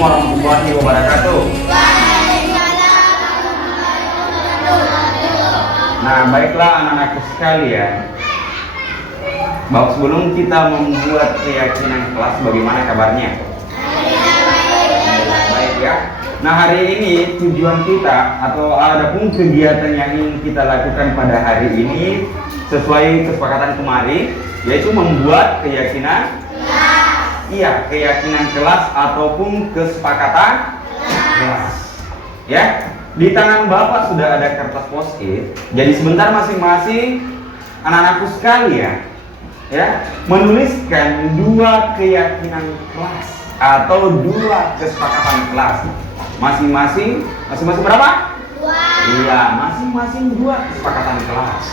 warahmatullahi wabarakatuh. Nah, baiklah anak-anakku sekalian. Sebelum kita membuat keyakinan kelas, bagaimana kabarnya? Baik ya. Nah, hari ini tujuan kita atau adapun kegiatan yang ingin kita lakukan pada hari ini sesuai kesepakatan kemarin, yaitu membuat keyakinan kelas. Iya, keyakinan kelas ataupun kesepakatan kelas. Ya, di tangan Bapak sudah ada kertas post-it. Jadi sebentar masing-masing anak-anakku sekalian, ya, menuliskan dua keyakinan kelas atau dua kesepakatan kelas. Masing-masing berapa? Dua. Iya, masing-masing dua kesepakatan kelas.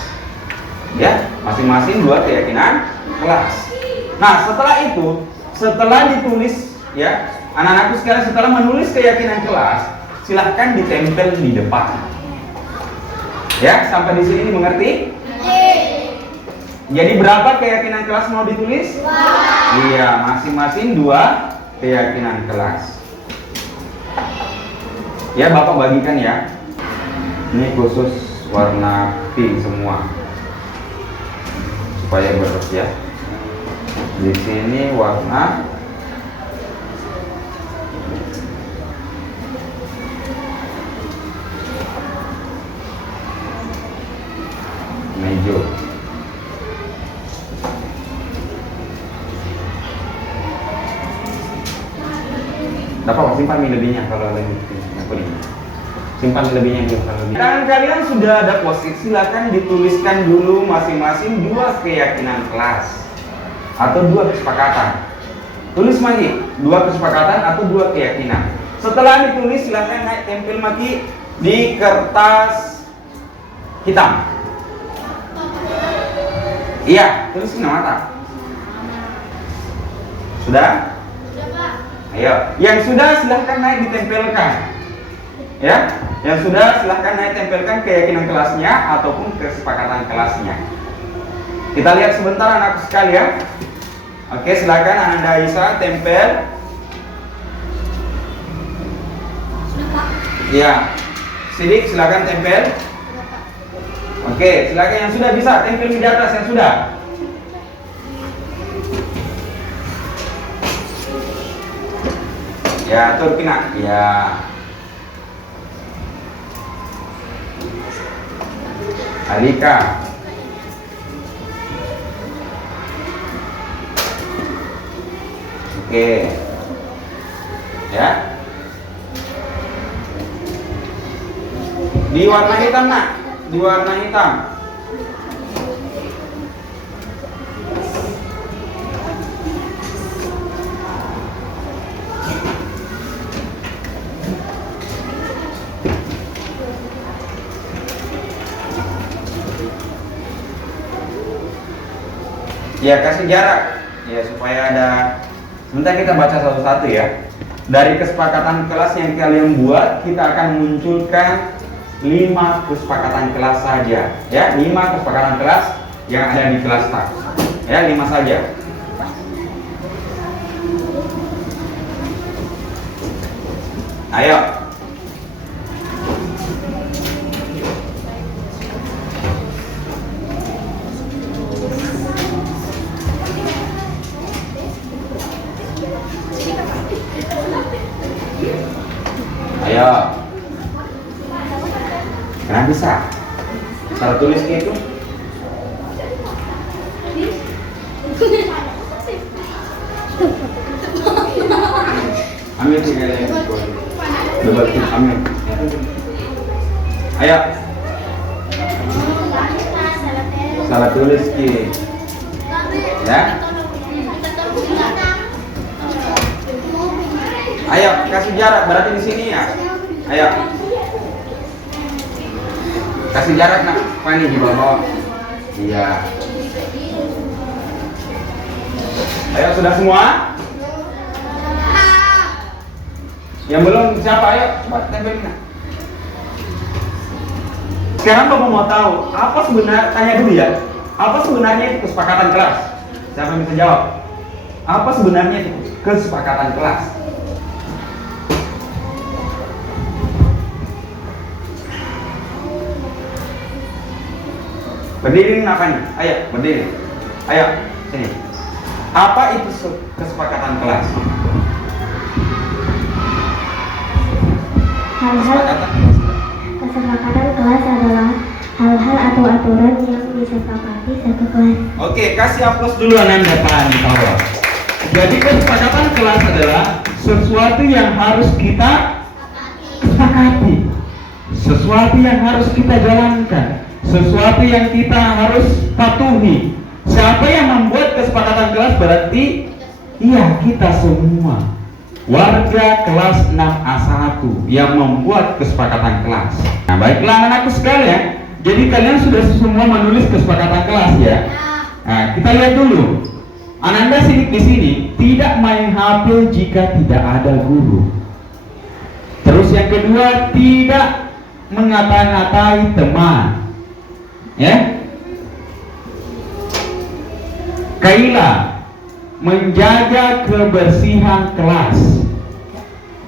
Ya, masing-masing dua keyakinan kelas. Nah, setelah ditulis, ya, anak-anakku sekalian setelah menulis keyakinan kelas, silahkan ditempel di depan. Ya, sampai di sini dimengerti? Jadi berapa keyakinan kelas mau ditulis? Dua. Iya, masing-masing dua keyakinan kelas. Ya, Bapak bagikan ya. Ini khusus warna pink semua, supaya beres ya. Di sini warna hijau. Dapat simpan lebihnya kalau ada yang kuning. Simpan lebihnya dulu kalau lebih. Dan kalian sudah ada post-it, silakan dituliskan dulu masing-masing dua keyakinan kelas atau dua kesepakatan. Tulis lagi dua kesepakatan atau dua keyakinan. Setelah ditulis silakan naik tempel lagi di kertas hitam. Iya, tulis nama tak? Sudah? Sudah, Pak. Ayo, yang sudah silahkan naik ditempelkan. Ya, yang sudah silahkan naik tempelkan keyakinan kelasnya ataupun kesepakatan kelasnya. Kita lihat sebentar anakku sekalian. Oke, silakan Ananda Aisyah tempel. Sudah, Pak. Iya. Sidik silakan tempel. Oke, silakan yang sudah bisa tempel di atas yang sudah. Ya, Turkina. Ya. Alika. Oke. Ya. Di warna hitam, Nak. Di warna hitam. Ya, kasih jarak ya supaya ada. Sebentar kita baca satu-satu ya. Dari kesepakatan kelas yang kalian buat, kita akan munculkan 5 kesepakatan kelas saja. Ya, 5 kesepakatan kelas yang ada di kelas tak. Ya, 5 saja. Ayo. Ayo. Kenapa bisa? Cara tulis itu? Ambil tinggal yang double tip, ambil. Ayo. Salah tulis ki. Ya. Ayo, kasih jarak, berarti di sini ya. Ayo. Kasih jarak, Nak. Pani di bawah. Iya. Ayo, sudah semua? Yang belum siapa? Ayo, coba tempelin, Nak. Sekarang Bapak mau tahu apa sebenarnya, tanya dulu ya. Apa sebenarnya itu kesepakatan kelas? Siapa yang bisa jawab? Apa sebenarnya itu kesepakatan kelas? Berdiri apa nih? Ayo, berdiri. Ayo, sini. Apa itu kesepakatan kelas? Hal-hal kesepakatan kelas adalah hal-hal atau aturan yang disepakati satu kelas. Oke, kasih aplaus dulu Ananda Pak di bawah. Jadi kesepakatan kelas adalah sesuatu yang harus kita sepakati, sesuatu yang harus kita jalankan, sesuatu yang kita harus patuhi. Siapa yang membuat kesepakatan kelas berarti iya kita semua warga kelas 6A1 yang membuat kesepakatan kelas. Nah, baiklah anak-anakku sekalian, jadi kalian sudah semua menulis kesepakatan kelas ya. Nah, kita lihat dulu. Ananda Sidik di sini tidak main HP jika tidak ada guru. Terus yang kedua, tidak mengata-ngatai teman. Ya. Kaila menjaga kebersihan kelas.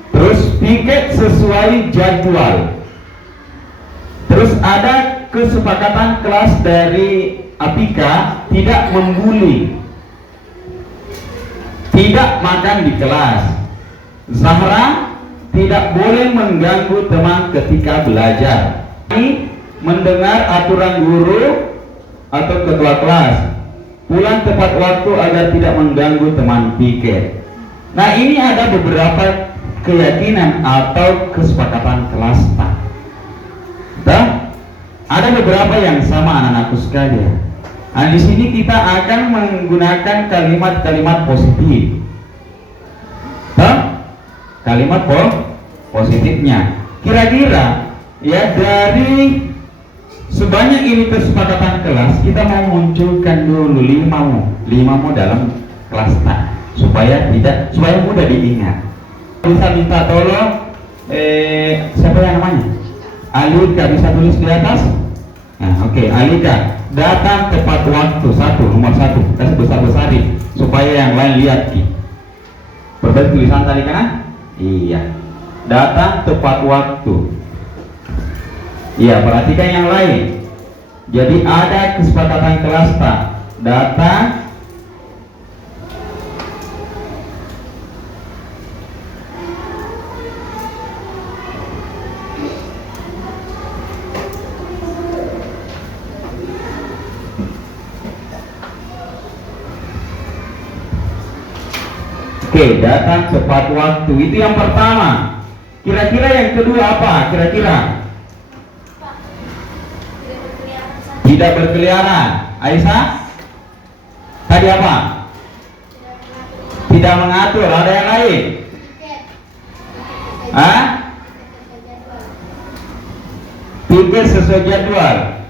Terus piket sesuai jadwal. Terus ada kesepakatan kelas dari Apika tidak membuli, tidak makan di kelas. Zahra tidak boleh mengganggu teman ketika belajar. Ini mendengar aturan guru atau ketua kelas. Pulang tepat waktu agar tidak mengganggu teman piket. Nah, ini ada beberapa keyakinan atau kesepakatan kelas. Ada beberapa yang sama anak-anakku sekalian. Nah, di sini kita akan menggunakan kalimat-kalimat positif. Kalimat positifnya. Kira-kira ya dari sebanyak ini kesepakatan kelas, kita mau munculkan dulu 5 dalam kelas supaya mudah diingat. Bisa minta tolong siapa yang namanya? Alika, bisa tulis di atas? Nah, oke, Alika, datang tepat waktu nomor 1. Kasih besar-besarin supaya yang lain lihat ki. Perbaiki tulisan tadi kan? Iya. Datang tepat waktu. Iya, perhatikan yang lain. Jadi ada kesepakatan kelas datang Oke, datang tepat waktu. Itu yang pertama. Kira-kira yang kedua apa? Kira-kira? Tidak berkeliaran. Aisyah? Tadi apa? Tidak mengatur. Ada yang lain? Hah? Pikir sesuai jadwal.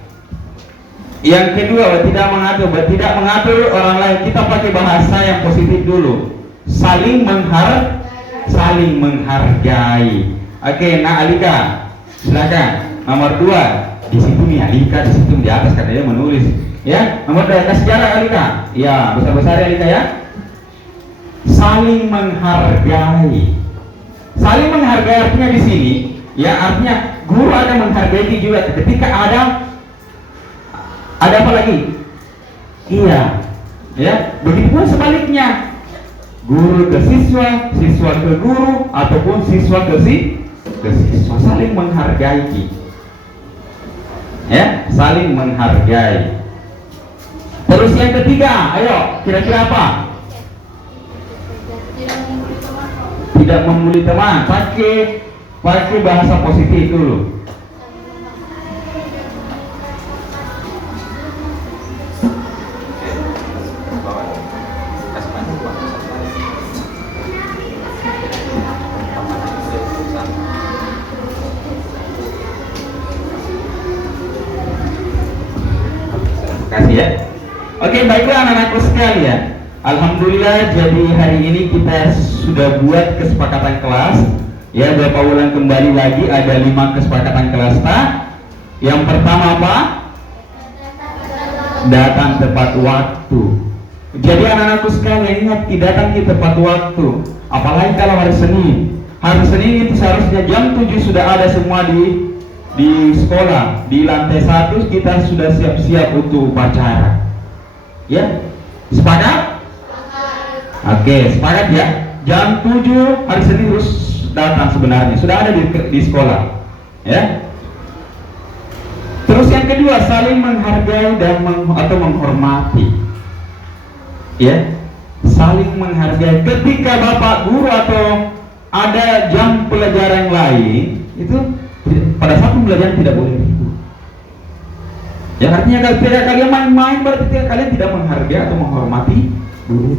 Yang kedua, tidak mengatur orang lain. Kita pakai bahasa yang positif dulu. Saling menghargai. Oke, nah Alika, silakan. Nomor 2 di situ nih Alika, di situ di atas katanya menulis. Ya, nomor 2 kasih jarak Alika. Ya, besar-besar Alika ya. Saling menghargai. Saling menghargai artinya di sini, ya artinya guru akan menghargai juga ketika ada apa lagi? Iya, ya. Begitupun sebaliknya. Guru ke siswa, siswa ke guru, ataupun siswa ke siswa, saling menghargai. Ya, saling menghargai. Terus yang ketiga, ayo, kira-kira apa? Tidak membuli teman. Pakai bahasa positif dulu. Ya. Oke, baiklah anak-anakku sekalian. Alhamdulillah, jadi hari ini kita sudah buat kesepakatan kelas. Ya, Bapak ulang kembali lagi, ada 5 kesepakatan kelas. Yang pertama apa? Datang tepat waktu. Jadi anak-anakku sekalian ingat, datang di tepat waktu. Apalagi kalau hari Senin. Hari Senin itu seharusnya jam 7 sudah ada semua di di sekolah di lantai 1 kita sudah siap-siap untuk upacara. Ya, sepakat? Oke, sepakat ya. Jam 7 hari Senin harus datang sebenarnya. Sudah ada di sekolah. Ya. Terus yang kedua, saling menghargai dan atau menghormati. Ya. Saling menghargai. Ketika Bapak guru atau ada jam pelajaran lain, itu pada saat pembelajaran tidak boleh ribut. Ya, artinya kalau tidak kalian main-main berarti kalian tidak menghargai atau menghormati guru.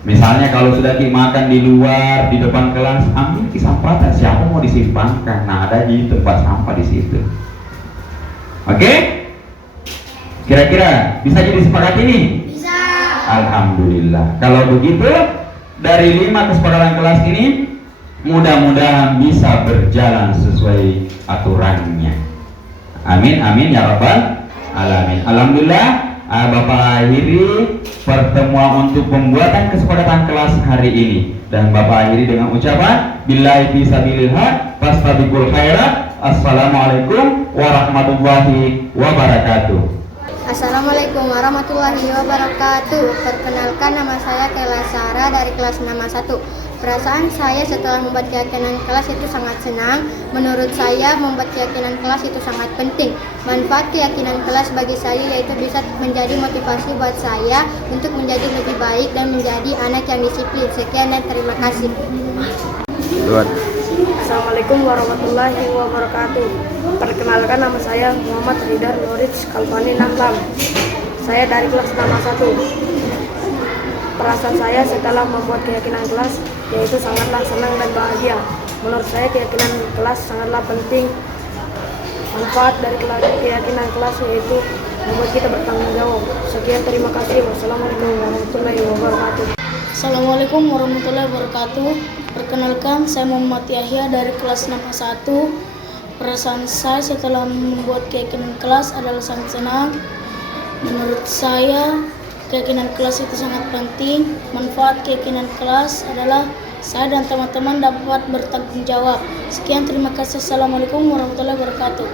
Misalnya kalau sudah makan di luar di depan kelas, ambil sampah, siapa mau disimpankan? Nah, ada di tempat sampah di situ. Oke? Kira-kira bisa jadi sepakat ini? Bisa. Alhamdulillah. Kalau begitu, dari 5 kesepakatan kelas ini mudah-mudahan bisa berjalan sesuai aturannya. Amin, amin ya rabbal alamin. Alhamdulillah, Bapak akhiri pertemuan untuk pembuatan kesepakatan kelas hari ini, dan Bapak akhiri dengan ucapan billahi fisabilillah fastabiqul khairat. Assalamualaikum warahmatullahi wabarakatuh. Assalamualaikum warahmatullahi wabarakatuh. Perkenalkan, nama saya Kela Sarah dari kelas 61. Perasaan saya setelah membuat keyakinan kelas itu sangat senang. Menurut saya membuat keyakinan kelas itu sangat penting. Manfaat keyakinan kelas bagi saya yaitu bisa menjadi motivasi buat saya untuk menjadi lebih baik dan menjadi anak yang disiplin. Sekian dan terima kasih. Assalamualaikum warahmatullahi wabarakatuh. Perkenalkan, nama saya Muhammad Ridar Norij Kalpani Nahlam. Saya dari kelas 61. Perasaan saya setelah membuat keyakinan kelas yaitu sangatlah senang dan bahagia. Menurut saya keyakinan kelas sangatlah penting. Manfaat dari keyakinan kelas yaitu membuat kita bertanggung jawab. Sekian, terima kasih. Wassalamualaikum warahmatullahi wabarakatuh. Assalamualaikum warahmatullahi wabarakatuh. Perkenalkan, saya Muhammad Yahya dari kelas 61. Perasaan saya setelah membuat keyakinan kelas adalah sangat senang. Menurut saya keyakinan kelas itu sangat penting. Manfaat keyakinan kelas adalah saya dan teman-teman dapat bertanggung jawab. Sekian, terima kasih. Assalamualaikum warahmatullahi wabarakatuh.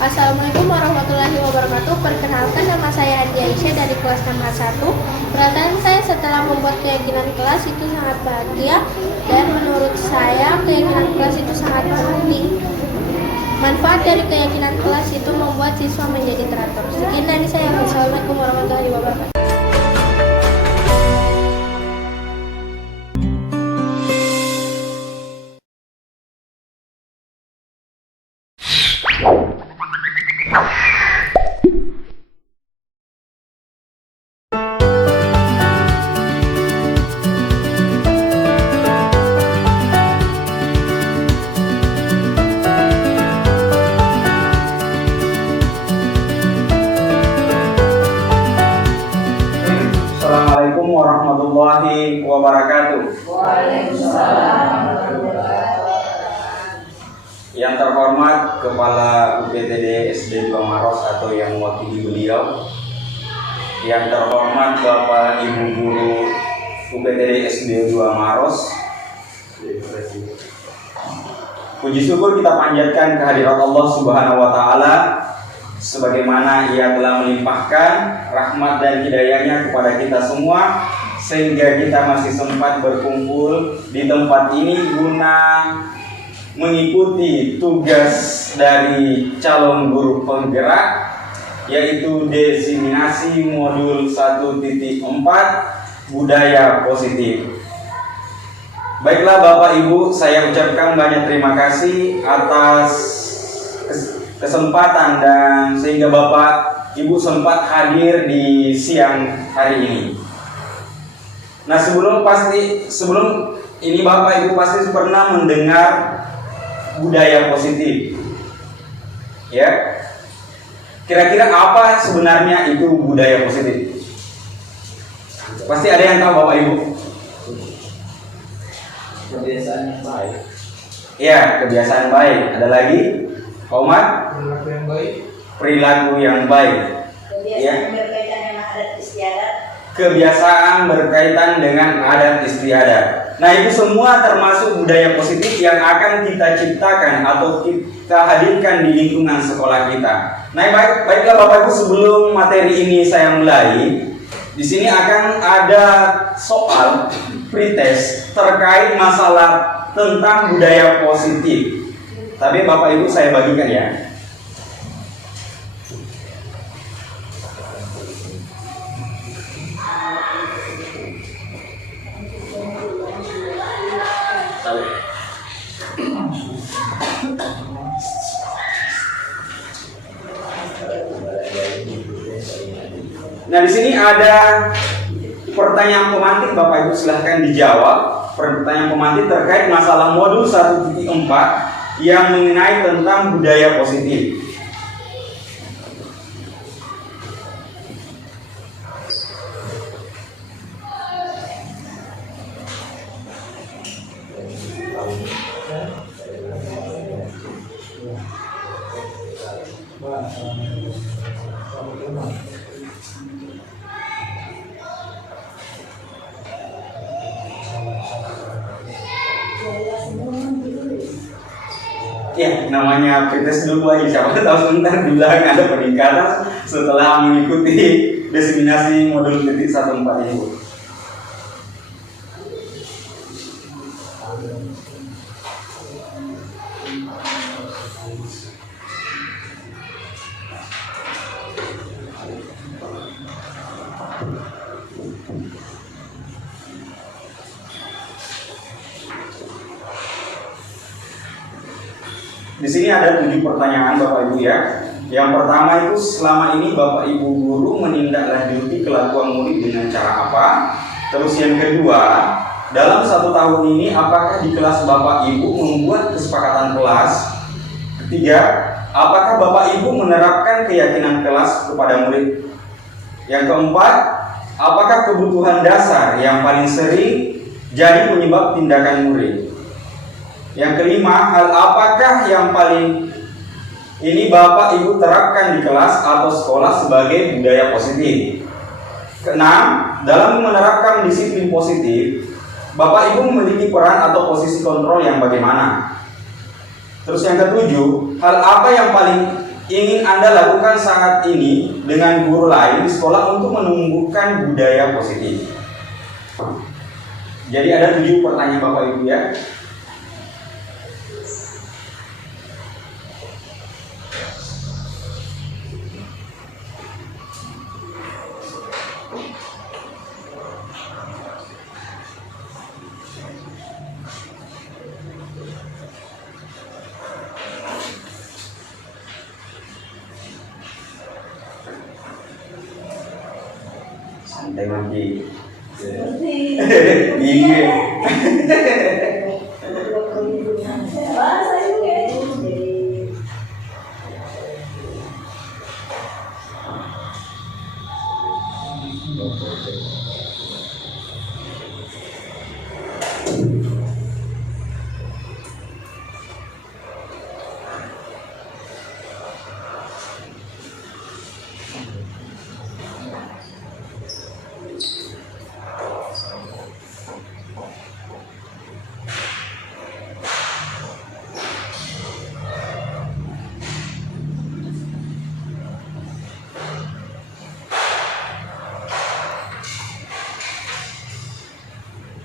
Assalamualaikum warahmatullahi wabarakatuh. Perkenalkan, nama saya Adi Aisyah dari kelas 61. Perasaan saya setelah membuat keyakinan kelas itu sangat bahagia, dan menurut saya keyakinan kelas itu sangat penting. Manfaat dari keyakinan kelas itu membuat siswa menjadi teratur. Sekian dari saya. Wassalamualaikum warahmatullahi wabarakatuh. Assalamualaikum warahmatullahi wabarakatuh. Yang terhormat Kepala UPTD SD 2 Maros atau yang mewakili beliau, yang terhormat Bapak Ibu Guru UPTD SD 2 Maros, puji syukur kita panjatkan kehadirat Allah Subhanahu wa Ta'ala, sebagaimana Ia telah melimpahkan rahmat dan hidayahnya kepada kita semua, sehingga kita masih sempat berkumpul di tempat ini guna mengikuti tugas dari calon guru penggerak, yaitu diseminasi modul 1.4 budaya positif. Baiklah Bapak Ibu, saya ucapkan banyak terima kasih atas kesempatan dan sehingga Bapak Ibu sempat hadir di siang hari ini. Nah, sebelum ini Bapak Ibu pasti pernah mendengar budaya positif. Ya. Kira-kira apa sebenarnya itu budaya positif? Pasti ada yang tahu Bapak Ibu? Kebiasaan yang baik. Ya, kebiasaan baik. Ada lagi? Komat? Perilaku yang baik. Perilaku yang baik. Kebiasaan berkaitan dengan adat istiadat. Kebiasaan berkaitan dengan adat istiadat. Nah, itu semua termasuk budaya positif yang akan kita ciptakan atau kita hadirkan di lingkungan sekolah kita. Nah, baiklah Bapak Ibu, sebelum materi ini saya mulai, di sini akan ada soal pretest terkait masalah tentang budaya positif. Tapi Bapak Ibu saya bagikan ya. Nah, di sini ada pertanyaan pemantik, Bapak Ibu silahkan dijawab. Pertanyaan pemantik terkait masalah modul 1.4 yang mengenai tentang budaya positif. Ya, namanya pretest dulu aja, siapa tahu sebentar di belakang ada peningkatan setelah mengikuti diseminasi modul 1.4 ini. Di sini ada 7 pertanyaan Bapak Ibu ya. Yang pertama itu, selama ini Bapak Ibu guru menindaklanjuti kelakuan murid dengan cara apa? Terus yang kedua, dalam 1 tahun ini apakah di kelas Bapak Ibu membuat kesepakatan kelas? Ketiga, apakah Bapak Ibu menerapkan keyakinan kelas kepada murid? Yang keempat, apakah kebutuhan dasar yang paling sering jadi penyebab tindakan murid? Yang kelima, hal apakah yang paling ini Bapak Ibu terapkan di kelas atau sekolah sebagai budaya positif? Keenam, dalam menerapkan disiplin positif, Bapak Ibu memiliki peran atau posisi kontrol yang bagaimana? Terus yang ketujuh, hal apa yang paling ingin Anda lakukan saat ini dengan guru lain di sekolah untuk menumbuhkan budaya positif? Jadi ada 7 pertanyaan Bapak Ibu ya. Santai lagi. Iya.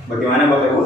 Bagaimana Bapak Ibu?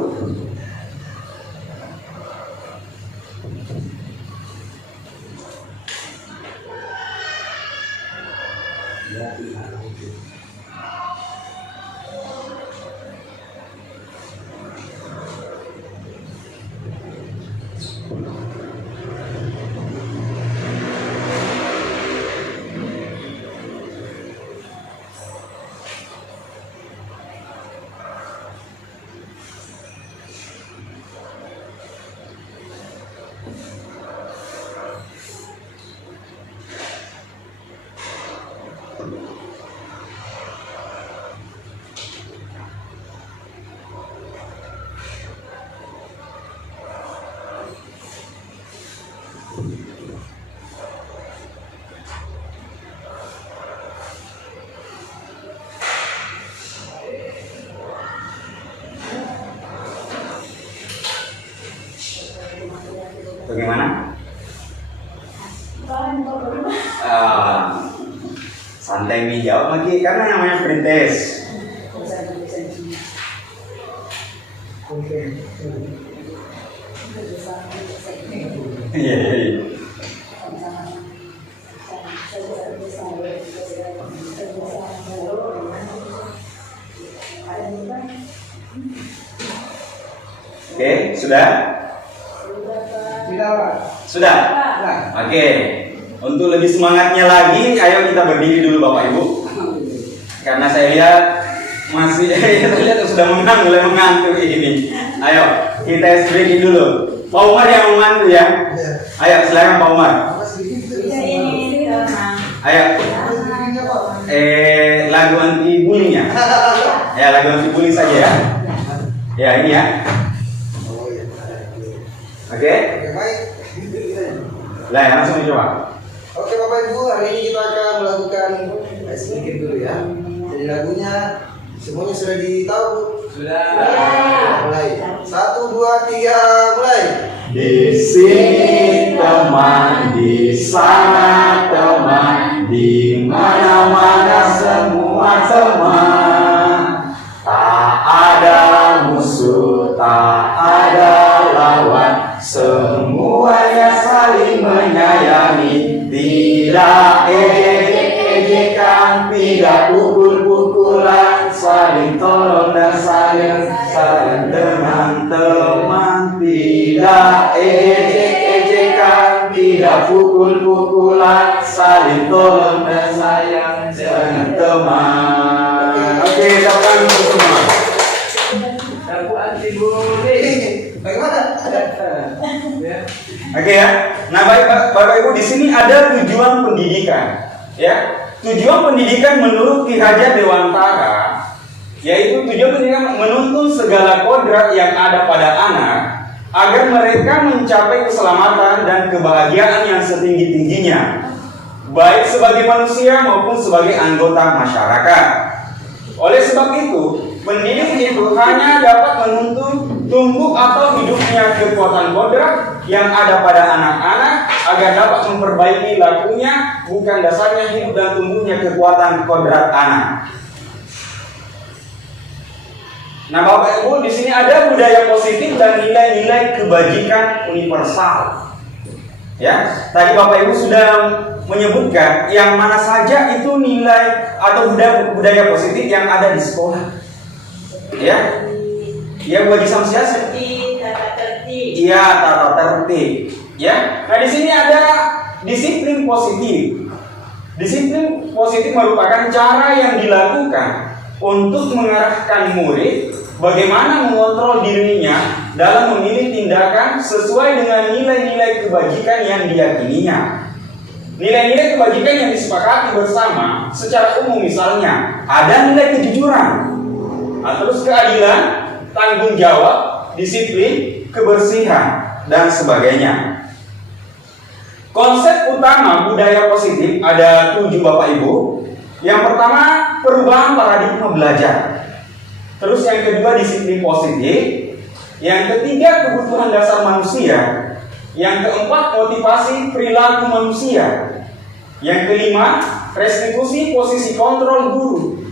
Santai nih jawab lagi karena namanya perintis. Iya. Oke, sudah? Sudah? Oke. Untuk lebih semangatnya lagi, ayo kita berdiri dulu Bapak Ibu. Karena saya lihat masih terlihat sudah mulai mengantuk ini. Ayo, kita break dulu. Pak Umar yang mengantuk ya. Ayo, silakan Pak Umar. Ayo. Lagu anti bullying ya. Ya, lagu anti bullying saja ya. Ya, ini ya. Oke. Lah, langsung dicoba. Oke Bapak Ibu, hari ini kita akan melakukan sedikit dulu ya. Jadi lagunya semuanya sudah ditahu? Sudah. Mulai. 1, 2, 3, mulai. Di sini teman, di sana teman, di mana-mana semua teman. Tak ada musuh, tak ada lawan, semuanya saling menyayangi. Tidak ejek-ejekan, tidak pukul-pukulan, saling tolong dan saling teman-teman. Tidak ejek-ejekan, tidak pukul-pukulan, saling tolong dan sayang teman. Oke, silakan untuk semua. Lagu anti bullying. Bagaimana? Oke ya. Nah, Bapak Ibu, di sini ada tujuan pendidikan. Ya. Tujuan pendidikan menurut Ki Hajar Dewantara yaitu tujuan pendidikan menuntun segala kodrat yang ada pada anak agar mereka mencapai keselamatan dan kebahagiaan yang setinggi-tingginya, baik sebagai manusia maupun sebagai anggota masyarakat. Oleh sebab itu, pendidik itu hanya dapat menuntun tumbuh atau hidupnya kekuatan kodrat yang ada pada anak-anak agar dapat memperbaiki lakunya, bukan dasarnya hidup dan tumbuhnya kekuatan kodrat anak. Nah, Bapak Ibu, di sini ada budaya positif dan nilai-nilai kebajikan universal. Ya, tadi Bapak Ibu sudah menyebutkan yang mana saja itu nilai atau budaya positif yang ada di sekolah. Ya. Ya, Bu Haji Samsiah. Iya, tata tertib. Ya. Nah, di sini ada disiplin positif. Disiplin positif merupakan cara yang dilakukan untuk mengarahkan murid bagaimana mengontrol dirinya dalam memilih tindakan sesuai dengan nilai-nilai kebajikan yang diyakininya. Nilai-nilai kebajikan yang disepakati bersama secara umum misalnya ada nilai kejujuran, terus keadilan, tanggung jawab, disiplin, kebersihan, dan sebagainya. Konsep utama budaya positif ada 7 Bapak Ibu. Yang pertama, perubahan paradigma belajar. Terus yang kedua, disiplin positif. Yang ketiga, kebutuhan dasar manusia. Yang keempat, motivasi perilaku manusia. Yang kelima, restitusi posisi kontrol guru.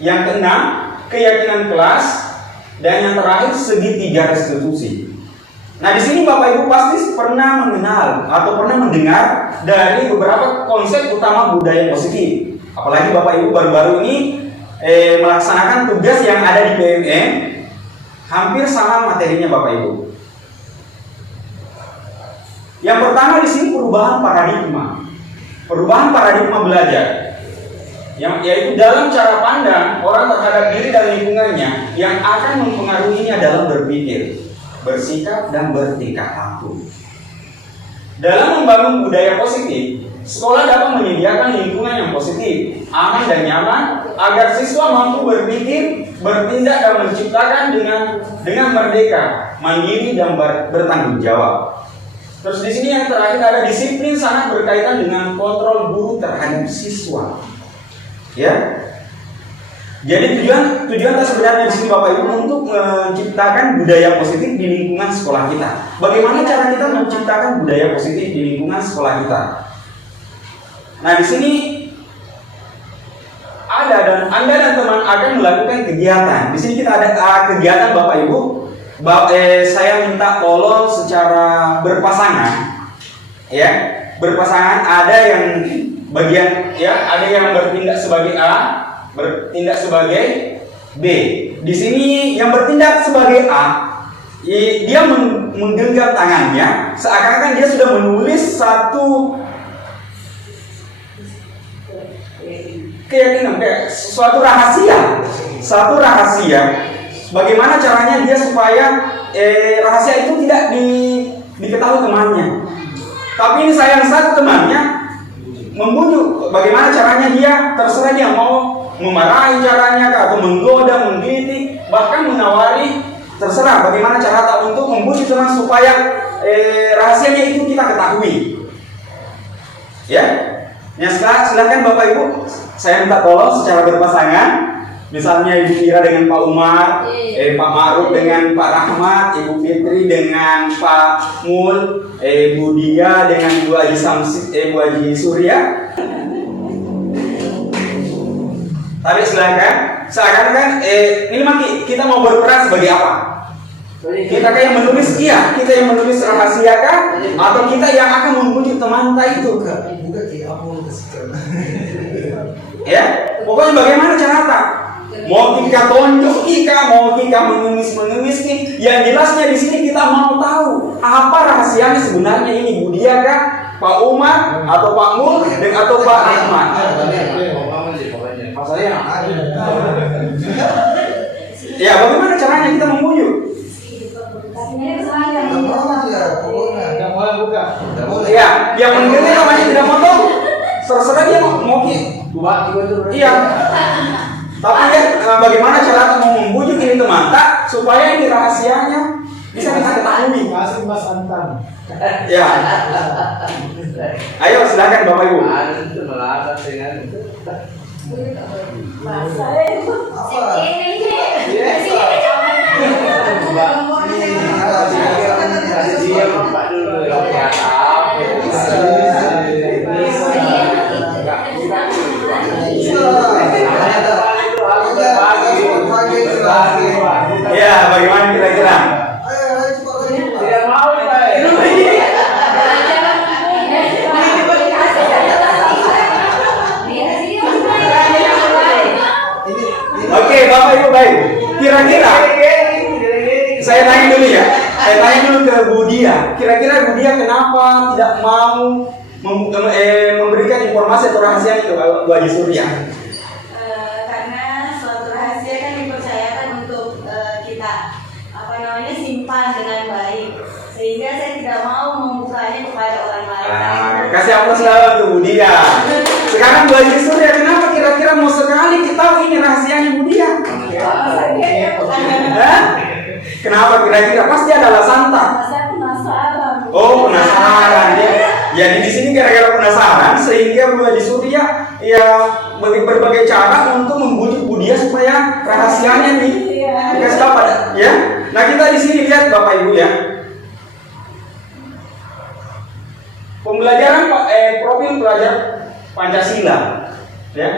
Yang keenam, keyakinan kelas. Dan yang terakhir, segitiga restitusi. Nah, di sini Bapak Ibu pasti pernah mengenal atau pernah mendengar dari beberapa konsep utama budaya positif. Apalagi Bapak Ibu baru-baru ini melaksanakan tugas yang ada di PMM, hampir sama materinya Bapak Ibu. Yang pertama di sini perubahan paradigma belajar, yaitu dalam cara pandang orang terhadap diri dan lingkungannya yang akan mempengaruhinya dalam berpikir, bersikap, dan bertingkah laku. Dalam membangun budaya positif, sekolah dapat menyediakan lingkungan yang positif, aman dan nyaman agar siswa mampu berpikir, bertindak, dan menciptakan dengan merdeka, mandiri, dan bertanggung jawab. Terus di sini yang terakhir ada disiplin sangat berkaitan dengan kontrol guru terhadap siswa. Ya. Jadi tujuan sebenarnya di sini Bapak Ibu untuk menciptakan budaya positif di lingkungan sekolah kita. Bagaimana cara kita menciptakan budaya positif di lingkungan sekolah kita? Nah, di sini ada dan Anda dan teman akan melakukan kegiatan. Di sini kita ada kegiatan Bapak Ibu. Saya minta tolong secara berpasangan, ya, berpasangan. Ada yang bagian, ya, ada yang bertindak sebagai A, bertindak sebagai B. Di sini yang bertindak sebagai A, dia menggenggam tangannya, seakan-akan dia sudah menulis satu keyakinan, kayak suatu rahasia. Bagaimana caranya dia supaya rahasia itu tidak diketahui temannya. Tapi ini sayang satu temannya membujuk. Bagaimana caranya dia, terserah dia mau memarahi caranya atau menggoda, menggelitik, bahkan menawari, terserah bagaimana cara untuk membujuk teman supaya rahasianya itu kita ketahui. Ya. Ya, silakan Bapak Ibu, saya minta tolong secara berpasangan. Misalnya Ibu Mira dengan Pak Umar, Pak Maruf dengan Pak Rahmat, Ibu Fitri dengan Pak Mul, Ibu Dia dengan Ibu Haji Surya. Tapi silakan, seakan-akan ini kita mau berperan sebagai apa? Kita yang menulis, kita yang menulis rahasia kah? Atau kita yang akan membujuk teman itu? Ya, pokoknya bagaimana cara mau kita tonjok mau kita mengemis nih. Yang jelasnya di sini kita mau tahu apa rahasianya sebenarnya ini, Bu Dia kah, Pak Umar atau Pak Mul atau Pak Rahmat. Ya, bagaimana caranya kita membujuk? Ya, yang mendengar namanya tidak mau tahu. Terserah dia mau iya. Tapi ya, bagaimana cara mau membujuk ini teman supaya ini rahasianya bisa kita ketahui. Kasih Mas Antam. Ya. Ayo silakan Bapak Ibu. Ya, bagaimana kira-kira? Tidak mau, Pak. Oke, Bapak Ibu baik. Kira-kira saya tanya dulu ya. Saya tanya dulu ke Bu Dia. Kira-kira Bu Dia kenapa tidak mau memberikan informasi atau rahasia itu Bu Haji Surya? Karena suatu rahasia kan dipercayakan untuk kita simpan dengan baik, sehingga saya tidak mau membukanya kepada orang lain. Kasih aplaus untuk Bu Dia. Sekarang Bu Haji Surya, kenapa kira-kira mau sekali kita tahu ini rahasianya Bu Dia? Kenapa kira-kira? Pasti ada alasan tak? Saya penasaran. Oh, penasaran ya. Jadi di sini gara-gara penasaran sehingga Bu Haji Surya ya berbagai cara untuk membujuk Bu Dia supaya rahasianya nih dikasih tahu pada ya. Nah, kita di sini lihat Bapak Ibu ya. Pembelajaran profil pelajar Pancasila ya.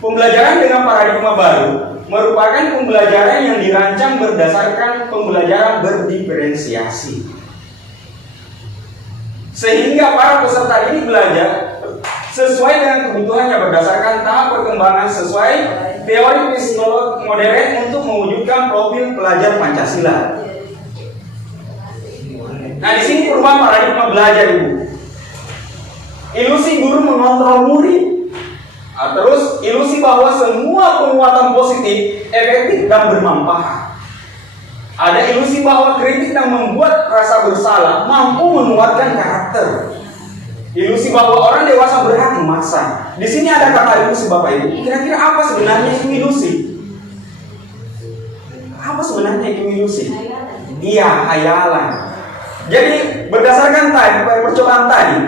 Pembelajaran dengan paradigma baru merupakan pembelajaran yang dirancang berdasarkan pembelajaran berdiferensiasi. Sehingga para peserta ini belajar sesuai dengan kebutuhannya berdasarkan tahap perkembangan sesuai teori psikologi modern untuk mewujudkan profil pelajar Pancasila. Nah, di sini perubahan paradigma belajar Ibu. Ilusi guru mengontrol murid. Terus ilusi bahwa semua penguatan positif efektif dan bermanfaat. Ada ilusi bahwa kritik yang membuat rasa bersalah mampu menguatkan karakter. Ilusi bahwa orang dewasa berhak memaksa. Di sini ada kata ilusi Bapak Ibu. Kira-kira apa sebenarnya itu ilusi? Apa sebenarnya itu ilusi? Iya, hayalan. Jadi berdasarkan tadi percobaan tadi,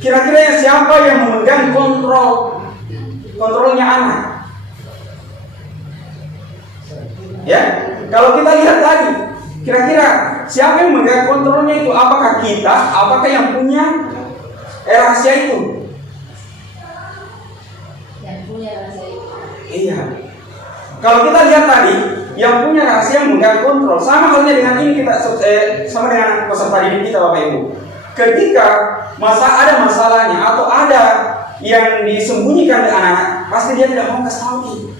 kira-kira siapa yang memegang kontrolnya anak? Ya, kalau kita lihat tadi, kira-kira siapa yang memegang kontrolnya itu? Apakah kita? Apakah yang punya rahasia itu? Kalau kita lihat tadi, yang punya rahasia memegang kontrol, sama halnya dengan ini kita sama dengan peserta didik kita Bapak Ibu. Ketika ada masalahnya atau ada yang disembunyikan dari anak-anak, pasti dia tidak mau kasih tahu,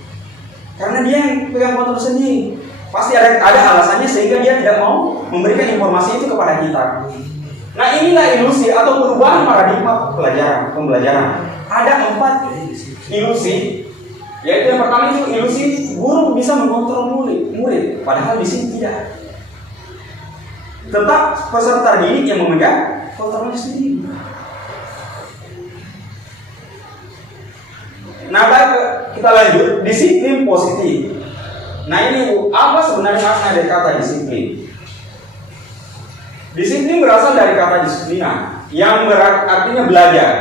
karena dia yang pegang kontrol sendiri. Pasti ada alasannya sehingga dia tidak mau memberikan informasi itu kepada kita. Nah, inilah ilusi atau perubahan paradigma pembelajaran. Ada 4 ilusi. Yaitu yang pertama itu ilusi guru bisa mengontrol murid, padahal di sini tidak. Tetap peserta didik yang memegang kontrolnya sendiri. Nah, kita lanjut, disiplin positif. Nah, ini apa sebenarnya makna dari kata disiplin? Disiplin berasal dari kata disiplina, yang artinya belajar.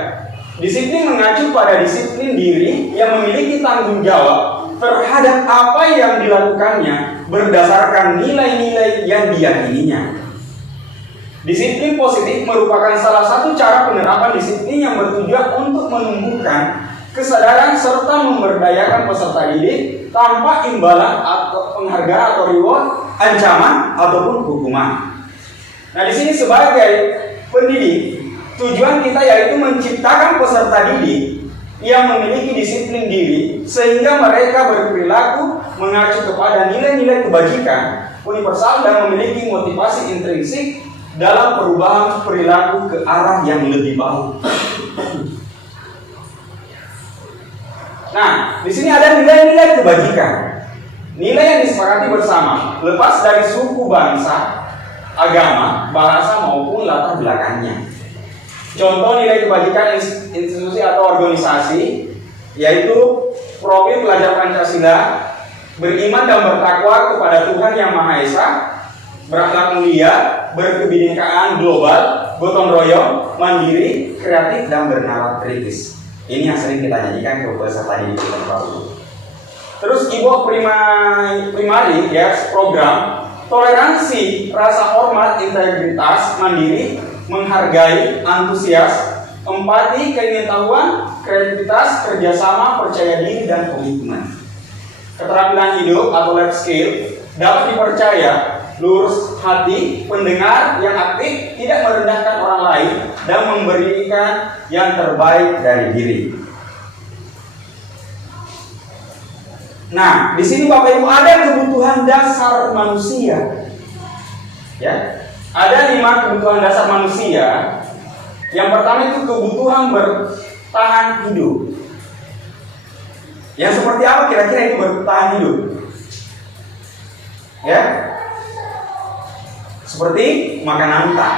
Disiplin mengacu pada disiplin diri yang memiliki tanggung jawab terhadap apa yang dilakukannya berdasarkan nilai-nilai yang diyakininya. Disiplin positif merupakan salah satu cara penerapan disiplin yang bertujuan untuk menumbuhkan kesadaran serta memberdayakan peserta didik tanpa imbalan atau penghargaan atau reward, ancaman ataupun hukuman. Nah, di sini sebagai pendidik, tujuan kita yaitu menciptakan peserta didik yang memiliki disiplin diri sehingga mereka berperilaku mengacu kepada nilai-nilai kebajikan universal dan memiliki motivasi intrinsik dalam perubahan perilaku ke arah yang lebih baik. Nah, di sini ada nilai-nilai kebajikan, nilai yang disepakati bersama, lepas dari suku, bangsa, agama, bahasa maupun latar belakangnya. Contoh nilai kebajikan institusi atau organisasi yaitu profil pelajar Pancasila, beriman dan bertakwa kepada Tuhan Yang Maha Esa, berakhlak mulia, berkebinekaan global, gotong royong, mandiri, kreatif dan bernalar kritis. Ini yang sering kita nyanyikan ke peserta didik kita baru. Terus IBO primari ya, program toleransi, rasa hormat, integritas, mandiri, menghargai, antusias, empati, keingintahuan, kreativitas, kerjasama, percaya diri, dan komitmen. Keterampilan hidup atau life skill dapat dipercaya, lurus hati, pendengar yang aktif, tidak merendahkan orang lain, dan memberikan yang terbaik dari diri. Nah, di sini Bapak Ibu ada kebutuhan dasar manusia. Ya, ada 5 kebutuhan dasar manusia. Yang pertama itu kebutuhan bertahan hidup. Yang seperti apa kira-kira itu bertahan hidup? Ya, seperti makan nafkah.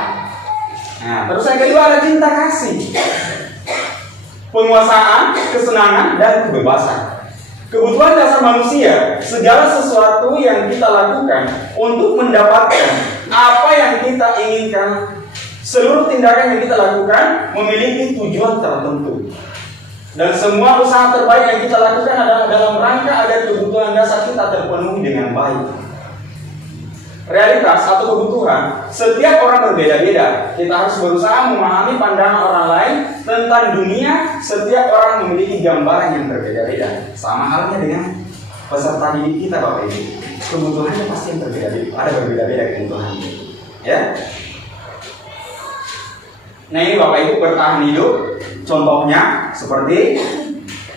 Nah, terus yang kedua ada cinta kasih, penguasaan, kesenangan, dan kebebasan. Kebutuhan dasar manusia, segala sesuatu yang kita lakukan untuk mendapatkan apa yang kita inginkan. Seluruh tindakan yang kita lakukan memiliki tujuan tertentu. Dan semua usaha terbaik yang kita lakukan adalah dalam rangka agar kebutuhan dasar kita terpenuhi dengan baik. Realitas atau kebutuhan, setiap orang berbeda-beda. Kita harus berusaha memahami pandangan orang lain tentang dunia. Setiap orang memiliki gambaran yang berbeda-beda. Sama halnya dengan peserta didik kita Bapak Ibu. Kebutuhannya pasti yang berbeda-beda. Ada berbeda-beda kebutuhannya. Ya. Nah, ini Bapak Ibu bertahan hidup. Contohnya seperti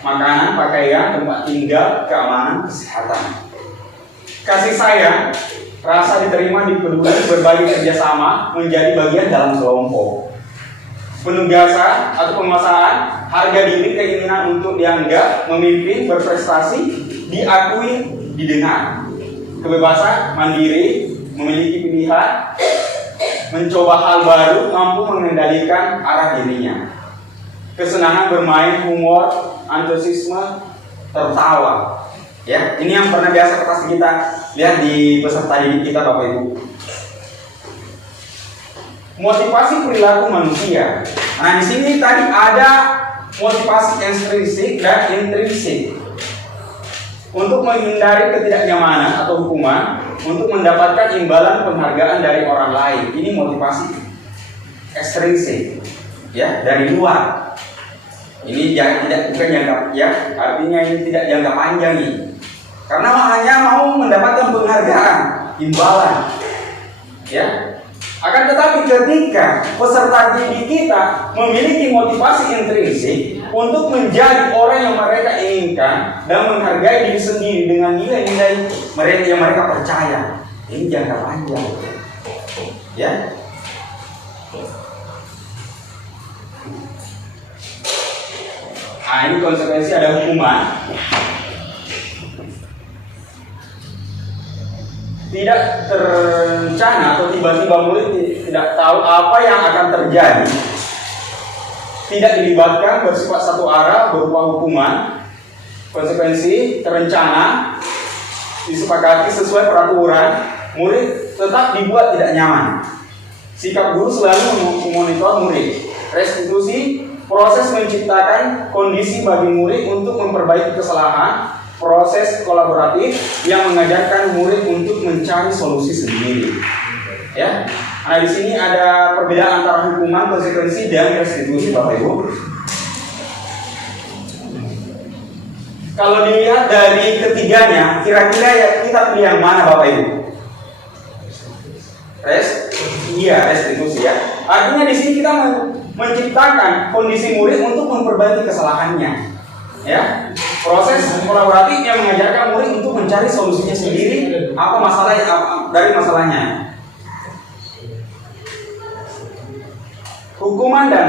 makanan, pakaian, tempat tinggal, keamanan, kesehatan. Kasih sayang, rasa diterima, dipeduli, berbagi kerjasama, menjadi bagian dalam kelompok. Penugasan atau penguasaan, harga diri, keinginan untuk dianggap, memimpin, berprestasi, diakui, didengar. Kebebasan, mandiri, memiliki pilihan, mencoba hal baru, mampu mengendalikan arah dirinya. Kesenangan bermain, humor, antusiasme, tertawa. Ya, ini yang pernah biasa pasti kita lihat di peserta didik kita Bapak Ibu. Motivasi perilaku manusia. Nah, di sini tadi ada motivasi ekstrinsik dan intrinsik. Untuk menghindari ketidaknyamanan atau hukuman, untuk mendapatkan imbalan penghargaan dari orang lain. Ini motivasi ekstrinsik, ya, dari luar. Ini bukan jangka, ya, artinya ini tidak jangka panjang nih. karena hanya mau mendapatkan penghargaan, imbalan. Ya. Akan tetapi ketika peserta didik kita memiliki motivasi intrinsik untuk menjadi orang yang mereka inginkan dan menghargai diri sendiri dengan nilai-nilai mereka yang mereka percaya, ini jangka panjang. Ya. Nah, ini konsekuensi ada hukuman. Tidak terencana atau tiba-tiba murid tidak tahu apa yang akan terjadi, tidak dilibatkan bersifat satu arah berupa hukuman. Konsekuensi terencana disepakati sesuai peraturan, murid tetap dibuat tidak nyaman. Sikap guru selalu memonitor murid. Restitusi, proses menciptakan kondisi bagi murid untuk memperbaiki kesalahan. Proses kolaboratif yang mengajarkan murid untuk mencari solusi sendiri. Ya. Nah, di sini ada perbedaan antara hukuman, konsekuensi, dan restitusi, Bapak Ibu. Kalau dilihat dari ketiganya, kira-kira ya kita pilih yang mana, Bapak Ibu? Restitusi ya. Artinya di sini kita menciptakan kondisi murid untuk memperbaiki kesalahannya. Ya, proses kolaboratif yang mengajarkan murid untuk mencari solusinya sendiri, apa masalahnya dari masalahnya. Hukuman dan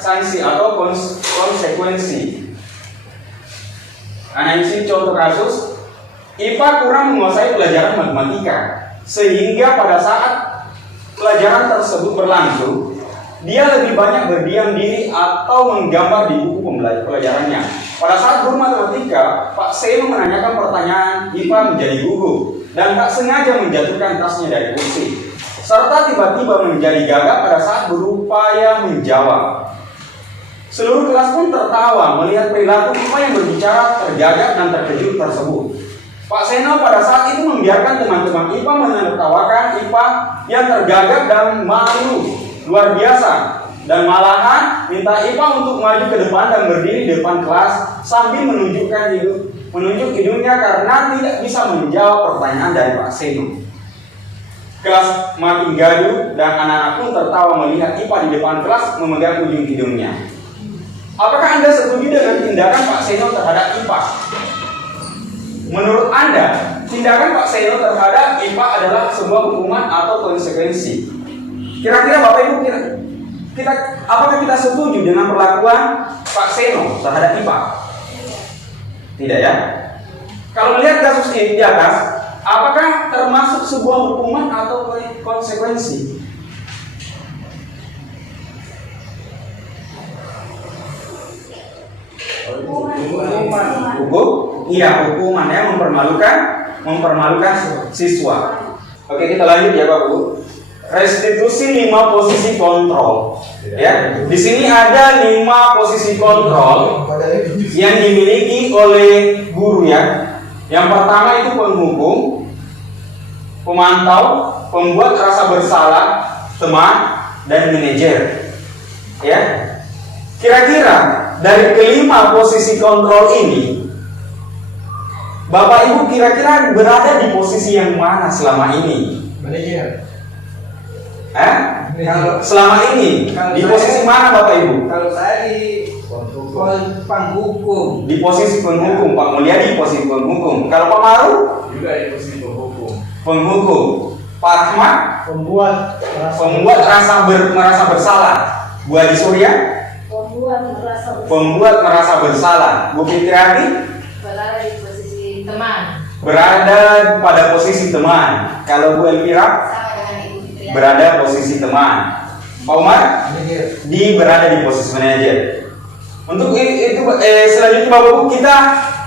sanksi atau konsekuensi. Nah, ini contoh kasus, IPA kurang menguasai pelajaran matematika, sehingga pada saat pelajaran tersebut berlangsung, dia lebih banyak berdiam diri atau menggambar di buku pelajarannya. Pada saat guru matematika, Pak Seno menanyakan pertanyaan, IPA menjadi gugup dan tak sengaja menjatuhkan tasnya dari kursi, serta tiba-tiba menjadi gagap pada saat berupaya menjawab. Seluruh kelas pun tertawa melihat perilaku IPA yang berbicara tergagap dan terkejut tersebut. Pak Seno pada saat itu membiarkan teman-teman IPA menertawakan IPA yang tergagap dan malu luar biasa, dan malahan minta IPA untuk maju ke depan dan berdiri di depan kelas sambil menunjuk hidungnya karena tidak bisa menjawab pertanyaan dari Pak Seno. Kelas makin gaduh dan anak-anak pun tertawa melihat IPA di depan kelas memegang ujung hidungnya. Apakah Anda setuju dengan tindakan Pak Seno terhadap IPA? Menurut Anda, tindakan Pak Seno terhadap IPA adalah sebuah hukuman atau konsekuensi? Kira-kira Bapak Ibu apakah kita setuju dengan perlakuan Pak Seno terhadap IPA? Tidak ya? Kalau melihat kasus ini di atas, apakah termasuk sebuah hukuman atau konsekuensi? Hukum? Iya, hukuman ya, mempermalukan siswa. Oke, kita lanjut ya Bapak Ibu. Restitusi 5 posisi kontrol. Ya, di sini ada 5 posisi kontrol yang dimiliki oleh guru ya. Yang pertama itu penghukum, pemantau, pembuat rasa bersalah, teman, dan manajer. Ya, kira-kira dari kelima posisi kontrol ini, Bapak Ibu kira-kira berada di posisi yang mana selama ini? Manajer. Selama ini di posisi mana Bapak Ibu? Kalau saya di penghukum. Di posisi penghukum. Pak Mulyadi di posisi penghukum. Kalau Pak Maru? Juga di posisi penghukum. Penghukum. Pak Ahmad? Pembuat merasa bersalah. Bu Adi Surya? Pembuat merasa bersalah. Bu Fitriani? Berada di posisi teman. Berada pada posisi teman. Kalau Bu Elvira? Berada posisi teman. Pak Umar? Berada di posisi manajer. Untuk itu selanjutnya Bapak Ibu kita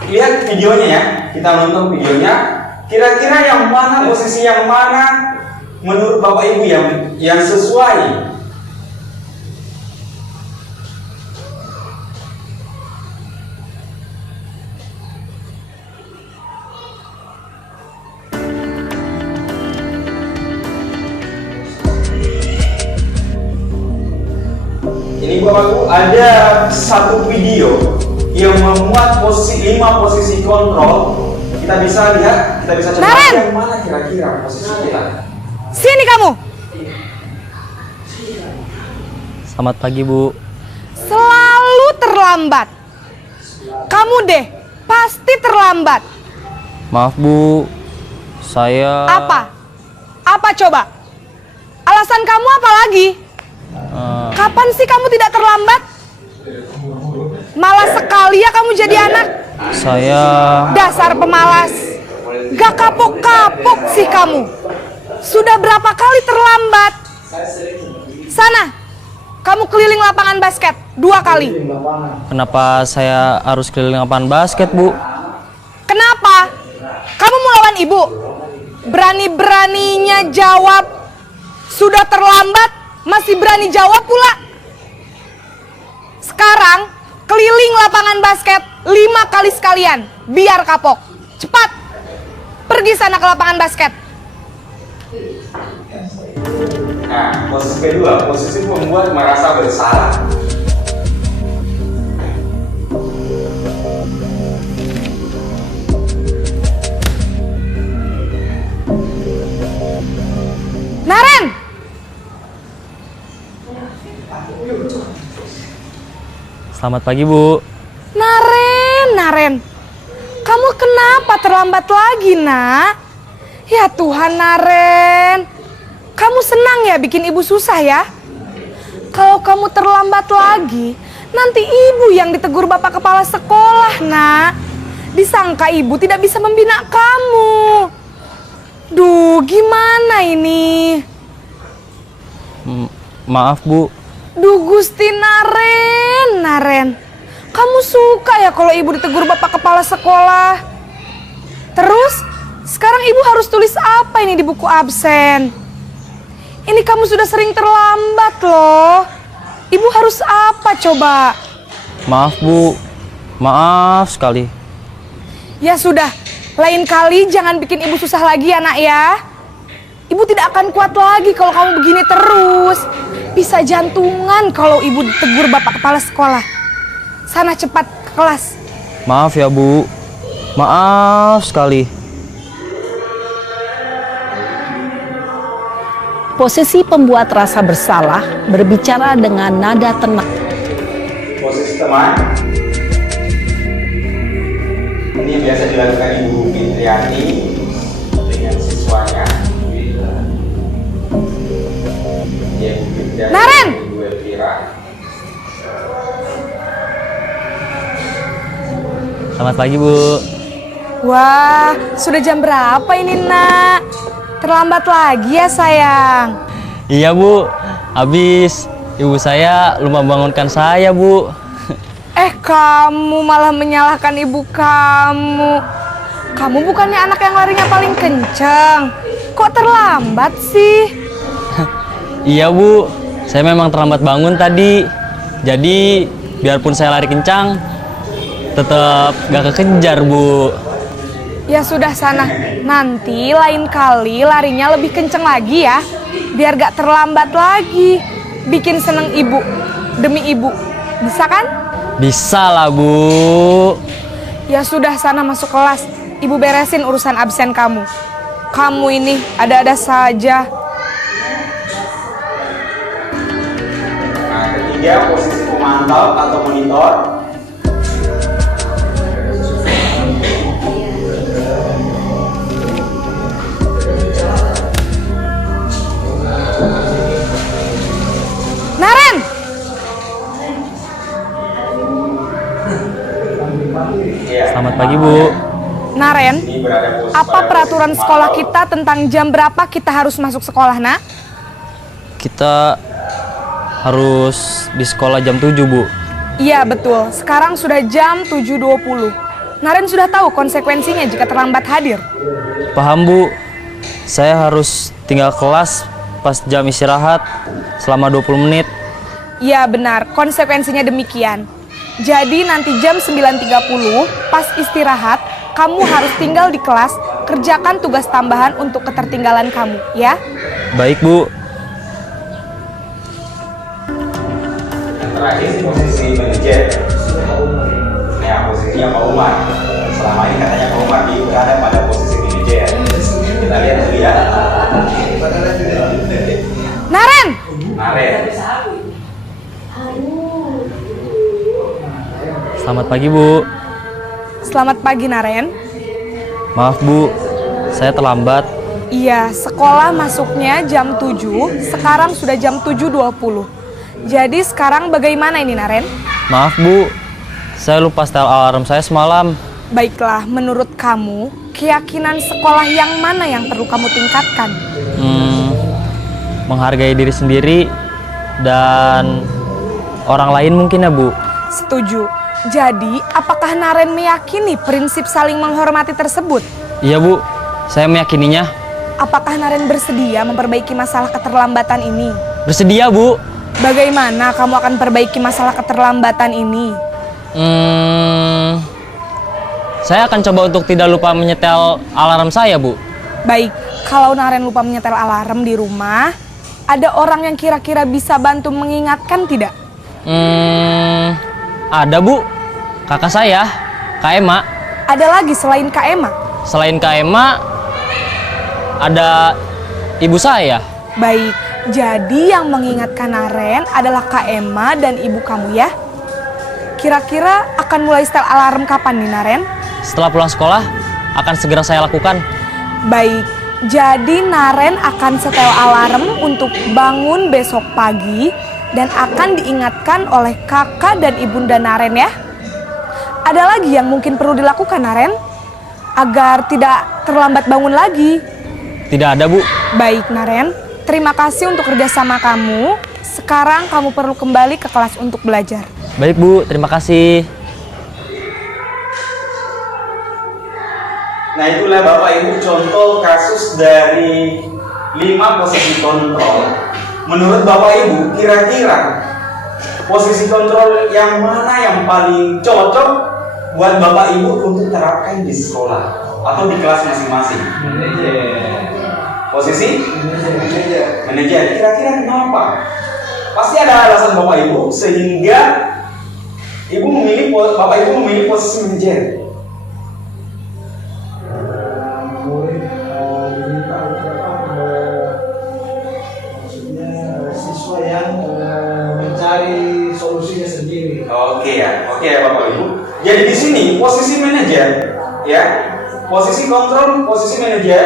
lihat videonya ya. Kita nonton videonya. Kira-kira yang mana posisi yang mana menurut Bapak Ibu yang sesuai? Ini Bapak Ibu ada satu video yang memuat 5 posisi kontrol kita bisa lihat, kita bisa coba Naren! yang mana kira-kira posisi kita. Sini kamu. Selamat pagi, Bu. Selalu terlambat. Kamu deh, pasti terlambat. Maaf, Bu. Saya... Apa? Apa coba? Alasan kamu apa lagi? Kapan sih kamu tidak terlambat? Malas sekali ya kamu jadi anak. Saya... Dasar pemalas. Gak kapok-kapok sih kamu. Sudah berapa kali terlambat? Sana, kamu keliling lapangan basket 2 kali. Kenapa saya harus keliling lapangan basket, Bu? Kenapa? Kamu mau lawan ibu? Berani-beraninya jawab. Sudah terlambat, masih berani jawab pula. Sekarang, keliling lapangan basket 5 kali sekalian. Biar kapok. Cepat. Pergi sana ke lapangan basket. Nah, posisi kedua, posisi membuat merasa bersalah. Naren! Selamat pagi, Bu. Naren. Kamu kenapa terlambat lagi, nak? Ya Tuhan, Naren. Kamu senang ya bikin ibu susah ya? Kalau kamu terlambat lagi, nanti ibu yang ditegur bapak kepala sekolah, nak. Disangka ibu tidak bisa membina kamu. Duh, gimana ini? Maaf, Bu. Duh, Gusti Naren. Kamu suka ya kalau ibu ditegur bapak kepala sekolah? Terus, sekarang ibu harus tulis apa ini di buku absen? Ini kamu sudah sering terlambat loh. Ibu harus apa coba? Maaf, Bu. Maaf sekali. Ya sudah, lain kali jangan bikin ibu susah lagi ya, nak ya. Ibu tidak akan kuat lagi kalau kamu begini terus. Bisa jantungan kalau ibu ditegur bapak kepala sekolah. Sana cepat ke kelas. Maaf ya, Bu. Maaf sekali. Posisi pembuat rasa bersalah berbicara dengan nada tenang. Posisi teman. Ini yang biasa dilakukan Ibu Fitriani dengan siswanya. Ya, Ibu Fitriani. Naren! Ibu Elvira. Selamat pagi, Bu. Wah, sudah jam berapa ini, nak? Terlambat lagi ya, sayang. Iya, Bu. Habis ibu saya lupa bangunkan saya, Bu. Kamu malah menyalahkan ibu kamu. Kamu bukannya anak yang larinya paling kenceng. Kok terlambat sih? Iya, Bu. Saya memang terlambat bangun tadi. Jadi, biarpun saya lari kencang, tetap gak kekejar, Bu. Ya sudah sana, nanti lain kali larinya lebih kenceng lagi ya. Biar gak terlambat lagi. Bikin seneng ibu, demi ibu. Bisa kan? Bisa lah, Bu. Ya sudah sana masuk kelas. Ibu beresin urusan absen kamu. Kamu ini ada-ada saja. Nah, ketiga posisi pemantau atau monitor. Naren! Selamat pagi, Bu. Naren, apa peraturan sekolah kita tentang jam berapa kita harus masuk sekolah, nak? Kita harus di sekolah jam 7, Bu. Iya, betul. Sekarang sudah jam 7.20. Naren sudah tahu konsekuensinya jika terlambat hadir. Paham, Bu. Saya harus tinggal kelas pas jam istirahat selama 20 menit. Iya, benar. Konsekuensinya demikian. Jadi nanti jam 9.30 pas istirahat, kamu harus tinggal di kelas, kerjakan tugas tambahan untuk ketertinggalan kamu, ya? Baik, Bu. Yang terakhir posisi manajer. Ya, posisinya Pak Umar. selama ini katanya Komar berada pada posisi manajer. Kita lihat dulu ya. Naren! Naren. Selamat pagi, Bu. Selamat pagi, Naren. Maaf, Bu. Saya terlambat. Iya, sekolah masuknya jam 7, sekarang sudah jam 7.20. Jadi sekarang bagaimana ini, Naren? Maaf, Bu. Saya lupa setel alarm saya semalam. Baiklah, menurut kamu, keyakinan sekolah yang mana yang perlu kamu tingkatkan? Menghargai diri sendiri dan orang lain mungkin ya, Bu. Setuju. Jadi, apakah Naren meyakini prinsip saling menghormati tersebut? Iya, Bu. Saya meyakininya. Apakah Naren bersedia memperbaiki masalah keterlambatan ini? Bersedia, Bu. Bagaimana kamu akan perbaiki masalah keterlambatan ini? Saya akan coba untuk tidak lupa menyetel alarm saya, Bu. Baik, kalau Naren lupa menyetel alarm di rumah, ada orang yang kira-kira bisa bantu mengingatkan tidak? Ada, Bu. Kakak saya, Kak Ema. Ada lagi selain Kak Ema? Selain Kak Ema, ada ibu saya. Baik, jadi yang mengingatkan Naren adalah Kak Ema dan ibu kamu ya? Kira-kira akan mulai setel alarm kapan nih, Naren? Setelah pulang sekolah, akan segera saya lakukan. Baik, jadi Naren akan setel alarm untuk bangun besok pagi dan akan diingatkan oleh kakak dan ibunda Naren ya. Ada lagi yang mungkin perlu dilakukan, Naren? Agar tidak terlambat bangun lagi. Tidak ada, Bu. Baik, Naren. Terima kasih untuk kerjasama kamu. Sekarang kamu perlu kembali ke kelas untuk belajar. Baik, Bu. Terima kasih. Nah, itulah Bapak Ibu contoh kasus dari 5 posisi kontrol. Menurut Bapak Ibu, kira-kira posisi kontrol yang mana yang paling cocok buat Bapak Ibu untuk terapkan di sekolah atau di kelas masing-masing? Posisi? Manajer. Kira-kira kenapa? Pasti ada alasan Bapak Ibu sehingga Bapak Ibu memilih posisi manajer. Murid diminta untuk maksudnya siswa yang mencari solusinya sendiri. Oke ya Bapak Ibu. Jadi di sini posisi manajer, ya, posisi kontrol, posisi manajer,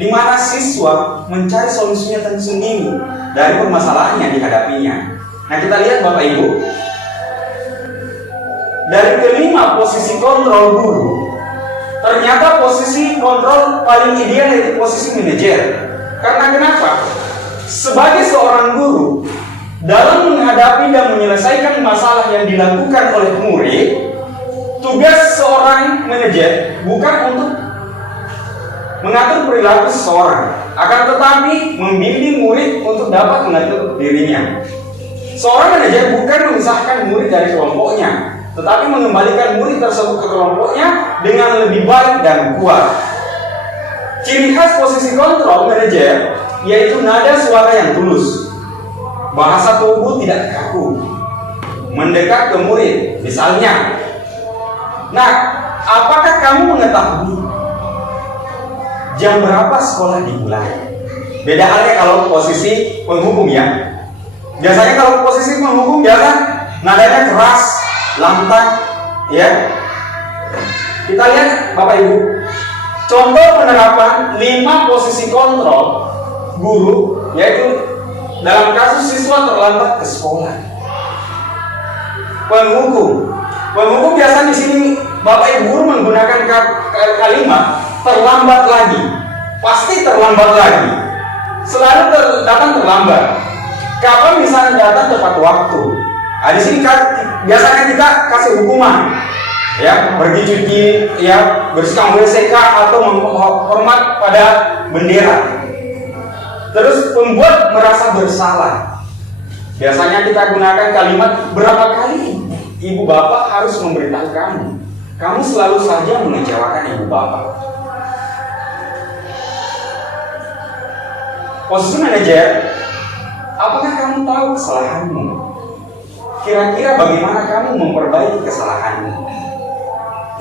di mana siswa mencari solusinya tersendiri dari permasalahan yang dihadapinya. Nah, kita lihat Bapak Ibu, dari kelima posisi kontrol guru, ternyata posisi kontrol paling ideal yaitu posisi manajer. Karena kenapa? Sebagai seorang guru, dalam menghadapi dan menyelesaikan masalah yang dilakukan oleh murid, tugas seorang manajer bukan untuk mengatur perilaku seseorang, akan tetapi membimbing murid untuk dapat mengatur dirinya. Seorang manajer bukan memisahkan murid dari kelompoknya, tetapi mengembalikan murid tersebut ke kelompoknya dengan lebih baik dan kuat. Ciri khas posisi kontrol manajer yaitu nada suara yang tulus, bahasa tubuh tidak kaku, mendekat ke murid. Misalnya, nah, apakah kamu mengetahui jam berapa sekolah dimulai? Beda halnya kalau posisi penghukum ya. Biasanya kalau posisi penghukum biasa nadanya keras, lantang, ya. Kita lihat Bapak Ibu, contoh penerapan 5 posisi kontrol guru, yaitu dalam kasus siswa terlambat ke sekolah. Penghukum biasa di sini Bapak Ibu guru menggunakan kalimat terlambat lagi, pasti terlambat lagi, selalu datang terlambat. Kapan misalnya datang tepat waktu? Nah, di sini biasanya kita kasih hukuman, ya, pergi cuci, ya, bersihkan WC atau menghormat pada bendera. Terus membuat merasa bersalah. Biasanya kita gunakan kalimat, berapa kali ibu bapak harus memberitahu kamu? Kamu selalu saja mengecewakan ibu bapak. Posisi manajer, apakah kamu tahu kesalahanmu? Kira-kira bagaimana kamu memperbaiki kesalahanmu?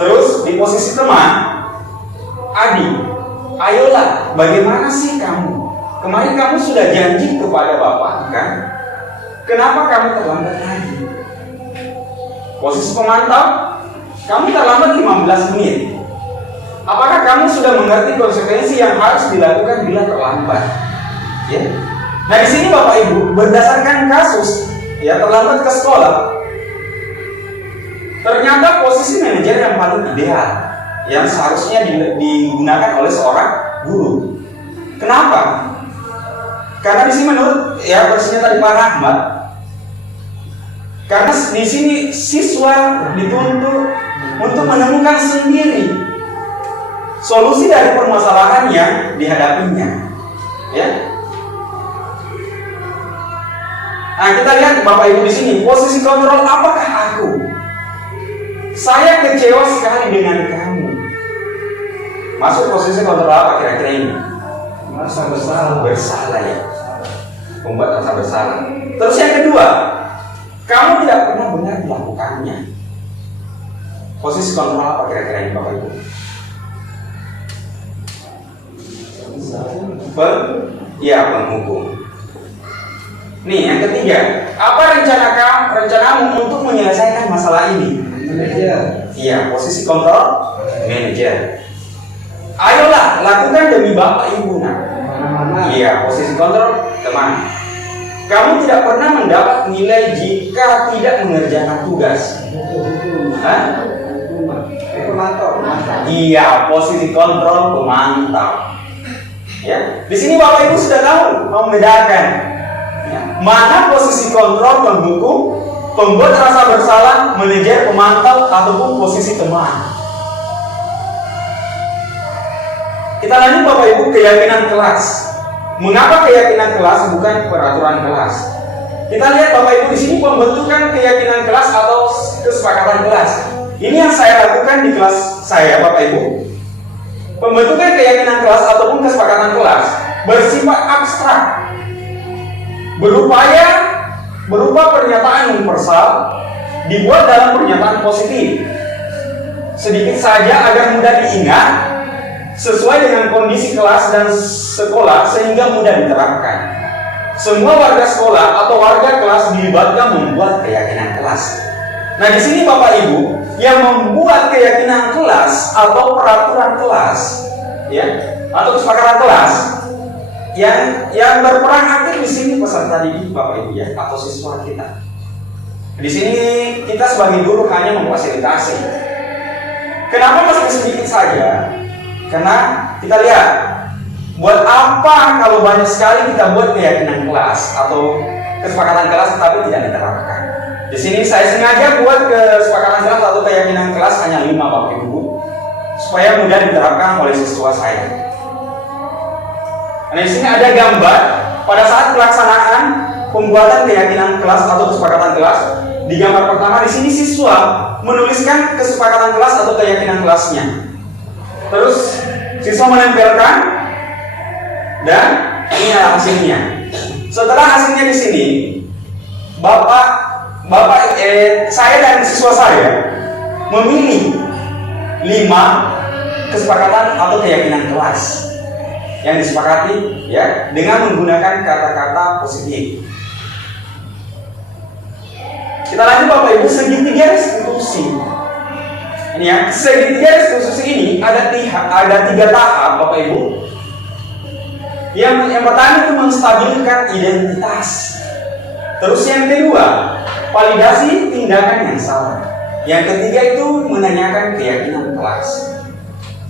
Terus di posisi teman, Adi, ayolah, bagaimana sih kamu? Kemarin kamu sudah janji kepada Bapak, kan? Kenapa kamu terlambat lagi? Posisi pemantau, kamu terlambat 15 menit. Apakah kamu sudah mengerti konsekuensi yang harus dilakukan bila terlambat? Ya. Nah, di sini Bapak Ibu, berdasarkan kasus ya terlambat ke sekolah, ternyata posisi manajer yang paling ideal yang seharusnya digunakan oleh seorang guru. Kenapa? Karena di sini menurut ya versinya tadi Pak Rahmat, karena di sini siswa dituntut untuk menemukan sendiri solusi dari permasalahan yang dihadapinya. Ya. Nah, kita lihat Bapak Ibu di sini, posisi kontrol apakah aku? Saya kecewa sekali dengan kamu. Masuk posisi kontrol apa kira-kira ini? Merasa bersalah ya. Membuat rasa bersalah. Terus yang kedua, kamu tidak pernah benar melakukannya. Posisi kontrol apa kira-kira ini Bapak Ibu? Penghukum. Nih yang ketiga, apa rencanamu untuk menyelesaikan masalah ini? Manajer. Iya, posisi kontrol manajer. Ayolah, lakukan demi Bapak Ibu. Iya, posisi kontrol teman. Kamu tidak pernah mendapat nilai jika tidak mengerjakan tugas. Hah? Pemantau. Iya, posisi kontrol pemantau. Ya, di sini Bapak Ibu sudah tahu membedakan ya, mana posisi kontrol penghukum, pembuat rasa bersalah, manajer, pemantau, ataupun posisi teman. Kita lanjut Bapak Ibu, keyakinan kelas. Mengapa keyakinan kelas bukan peraturan kelas? Kita lihat Bapak Ibu di sini pembentukan keyakinan kelas atau kesepakatan kelas. Ini yang saya lakukan di kelas saya Bapak Ibu. Pembentukan keyakinan kelas ataupun kesepakatan kelas bersifat abstrak, berupa pernyataan universal dibuat dalam pernyataan positif, sedikit saja agar mudah diingat, sesuai dengan kondisi kelas dan sekolah sehingga mudah diterapkan. Semua warga sekolah atau warga kelas dilibatkan membuat keyakinan kelas. Nah, di sini Bapak Ibu yang membuat keyakinan kelas atau peraturan kelas, ya, atau kesepakatan kelas, yang berperan aktif di sini peserta didik Bapak Ibu ya, atau siswa kita. Di sini kita sebagai guru hanya memfasilitasi. Kenapa masih sedikit saja? Karena kita lihat, buat apa kalau banyak sekali kita buat keyakinan kelas atau kesepakatan kelas tetapi tidak diterapkan. Di sini saya sengaja buat kesepakatan kelas atau keyakinan kelas hanya 5 Bapak Ibu, supaya mudah diterapkan oleh siswa saya. Nah, di sini ada gambar pada saat pelaksanaan pembuatan keyakinan kelas atau kesepakatan kelas. Di gambar pertama di sini siswa menuliskan kesepakatan kelas atau keyakinan kelasnya. Terus siswa menempelkan dan ini adalah hasilnya. Setelah hasilnya di sini, saya dan siswa saya memilih 5 kesepakatan atau keyakinan kelas yang disepakati ya dengan menggunakan kata-kata positif. Kita lanjut Bapak Ibu, segitiga restitusi. Ini ya, segitiga restitusi ini ada 3 tahap Bapak Ibu. Yang pertama itu menstabilkan identitas. Terus yang kedua, validasi tindakan yang salah. Yang ketiga itu menanyakan keyakinan kelas.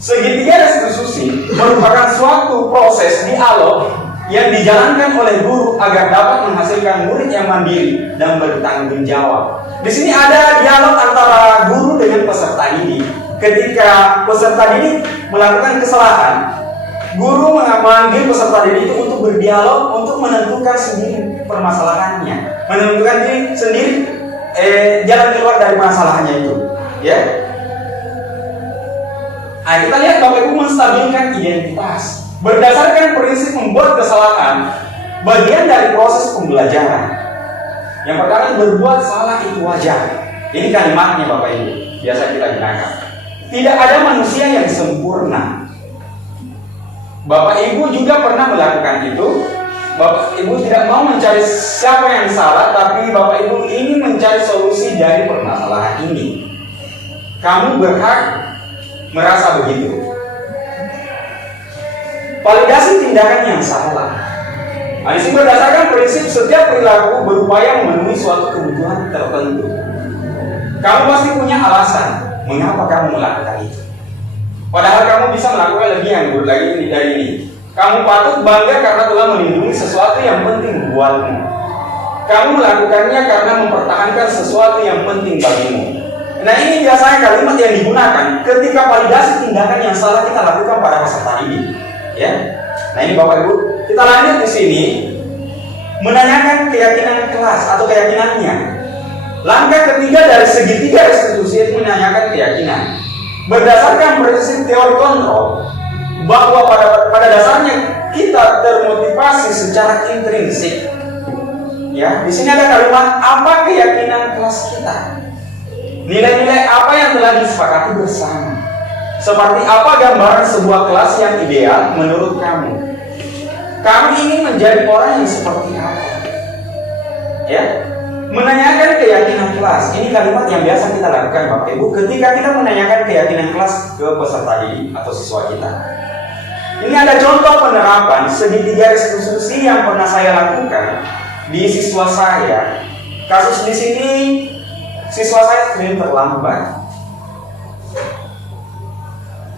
Segitiga restitusi merupakan suatu proses dialog yang dijalankan oleh guru agar dapat menghasilkan murid yang mandiri dan bertanggung jawab. Di sini ada dialog antara guru dengan peserta didik. Ketika peserta didik melakukan kesalahan, guru memanggil peserta didik itu untuk berdialog untuk menentukan sendiri permasalahannya, menentukan sendiri jalan keluar dari masalahnya itu, ya. Nah, kita lihat Bapak Ibu menstabilkan identitas berdasarkan prinsip membuat kesalahan bagian dari proses pembelajaran. Yang pertama, berbuat salah itu wajar. Ini kalimatnya Bapak Ibu biasa kita gunakan. Tidak ada manusia yang sempurna. Bapak Ibu juga pernah melakukan itu. Bapak Ibu tidak mau mencari siapa yang salah, tapi Bapak Ibu ingin mencari solusi dari permasalahan ini. Kamu berhak merasa begitu. Validasi tindakan yang salah. Nah, ini berdasarkan prinsip setiap perilaku berupaya memenuhi suatu kebutuhan tertentu. Kamu pasti punya alasan mengapa kamu melakukan itu. Padahal kamu bisa melakukan lebih yang buruk lagi dari ini. Kamu patut bangga karena telah melindungi sesuatu yang penting buatmu. Kamu melakukannya karena mempertahankan sesuatu yang penting bagimu. Nah, ini biasanya kalimat yang digunakan ketika validasi tindakan yang salah kita lakukan pada peserta didik. Ya. Nah, ini Bapak Ibu, kita lanjut di sini menanyakan keyakinan kelas atau keyakinannya. Langkah ketiga dari segitiga restitusi itu menanyakan keyakinan. Berdasarkan prinsip teori kontrol, bahwa pada dasarnya kita termotivasi secara intrinsik. Ya, di sini ada kalimat apa keyakinan kelas kita. Nilai-nilai apa yang telah disepakati bersama. Seperti apa gambaran sebuah kelas yang ideal menurut kamu. Kamu ingin menjadi orang yang seperti apa? Ya, menanyakan keyakinan kelas. Ini kalimat yang biasa kita lakukan Bapak Ibu ketika kita menanyakan keyakinan kelas ke peserta didik atau siswa kita. Ini ada contoh penerapan segitiga restitusi yang pernah saya lakukan di siswa saya. Kasus di sini siswa saya sering terlambat.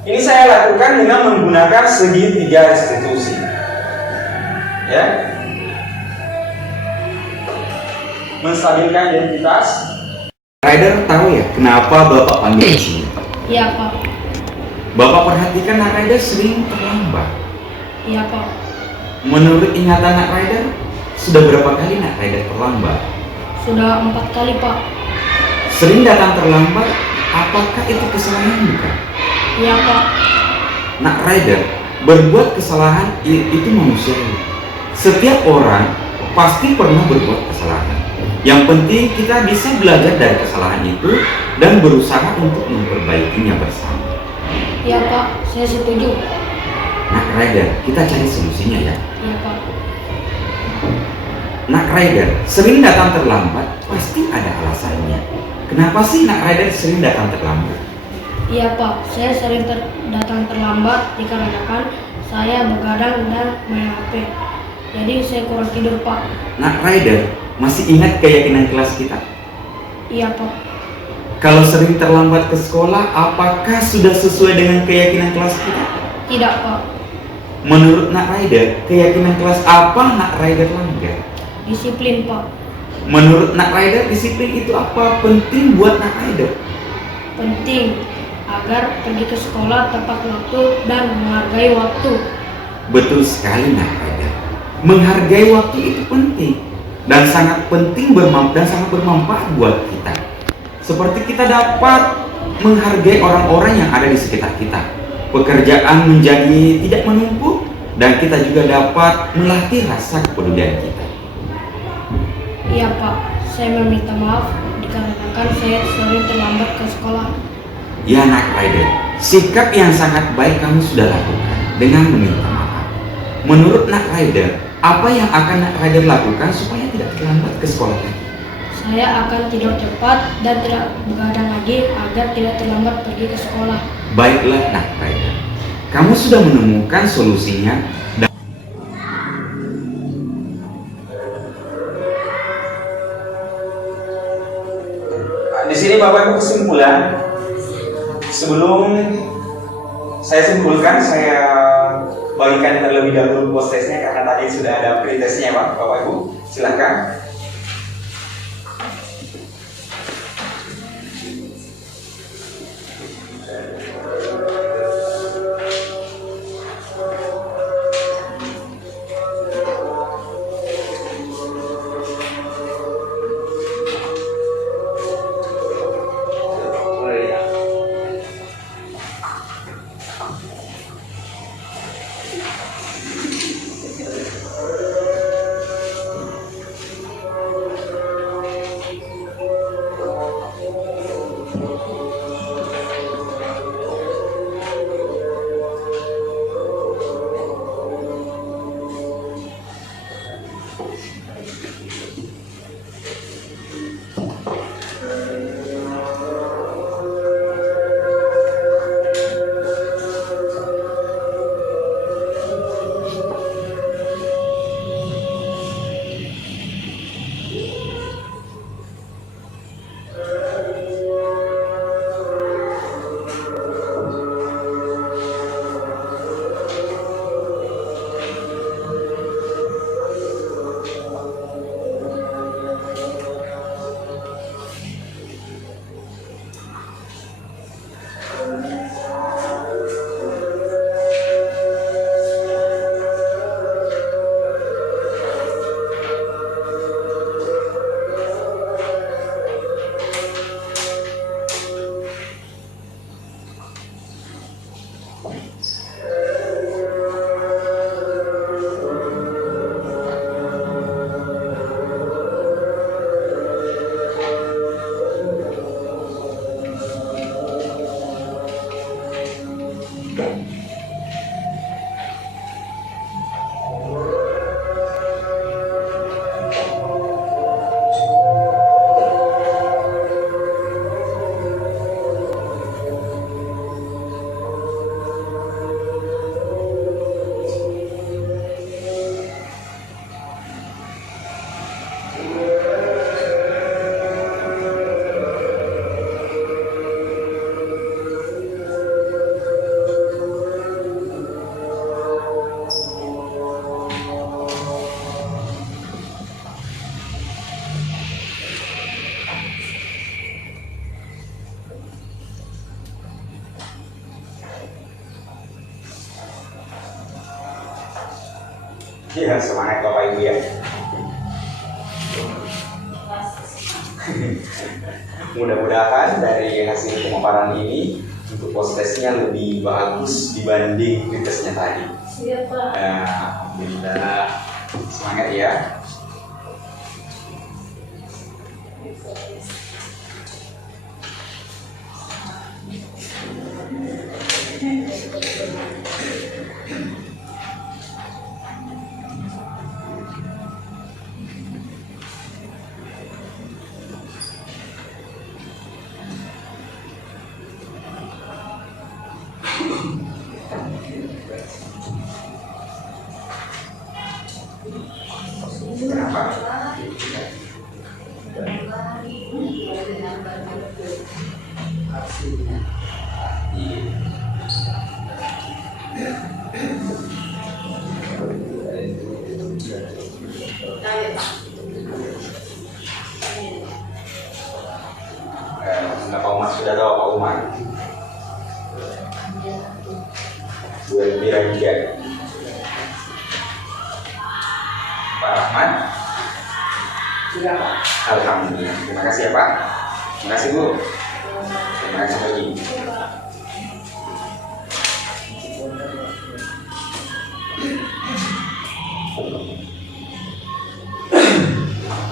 Ini saya lakukan dengan menggunakan segitiga restitusi. Ya. Menstabilkan identitas. Rider tahu ya kenapa Bapak panggil di sini? Iya, Pak. Bapak perhatikan Nak Rider sering terlambat. Iya, Pak. Menurut ingatan Nak Rider, sudah berapa kali Nak Rider terlambat? Sudah 4 kali, Pak. Sering datang terlambat, apakah itu kesalahan bukan? Iya, Pak. Nak Rider, berbuat kesalahan itu manusiawi. Setiap orang pasti pernah berbuat kesalahan. Yang penting kita bisa belajar dari kesalahan itu dan berusaha untuk memperbaikinya bersama. Iya, Pak. Saya setuju. Nak Rider, kita cari solusinya ya. Iya, Pak. Nak Rider, sering datang terlambat, pasti ada alasannya. Kenapa sih Nak Rider sering datang terlambat? Iya, Pak. Saya sering datang terlambat dikarenakan saya begadang dan main HP. Jadi saya kurang tidur, Pak. Nak Rider, masih ingat keyakinan kelas kita? Iya, Pak. Kalau sering terlambat ke sekolah, apakah sudah sesuai dengan keyakinan kelas kita? Tidak, Pak. Menurut Nak Rider, keyakinan kelas apa Nak Rider langgar? Disiplin, Pak. Menurut Nak Rider, disiplin itu apa penting buat Nak Rider? Penting agar pergi ke sekolah tepat waktu dan menghargai waktu. Betul sekali Nak Rider. Menghargai waktu itu penting dan sangat penting dan sangat bermanfaat buat kita. Seperti kita dapat menghargai orang-orang yang ada di sekitar kita. Pekerjaan menjadi tidak menumpuk dan kita juga dapat melatih rasa kepedulian kita. Iya, Pak. Saya meminta maaf dikarenakan saya sering terlambat ke sekolah. Ya Nak Rider, sikap yang sangat baik kamu sudah lakukan dengan meminta maaf. Menurut Nak Rider, apa yang akan Nak Rider lakukan supaya tidak terlambat ke sekolah lagi? Saya akan tidur cepat dan tidak begadang lagi agar tidak terlambat pergi ke sekolah. Baiklah Nak Rider, kamu sudah menemukan solusinya. Di sini Bapak Ibu kesimpulan. Sebelum saya simpulkan, saya bagikan terlebih dahulu post testnya karena tadi sudah ada pretestnya Bapak Ibu. Silakan. Iya, semangat Bapak Ibu ya. Mudah-mudahan dari hasil pemaparan ini untuk post-testnya lebih bagus dibanding pretestnya tadi. Siap, Pak. Alhamdulillah. Semangat ya. Kenapa? Pak Umar sudah tahu Pak Umar. Bu Elvira juga. Pak Rahman. Sudah Pak. Alhamdulillah. Terima kasih ya Pak. Terima kasih Bu. Terima kasih lagi.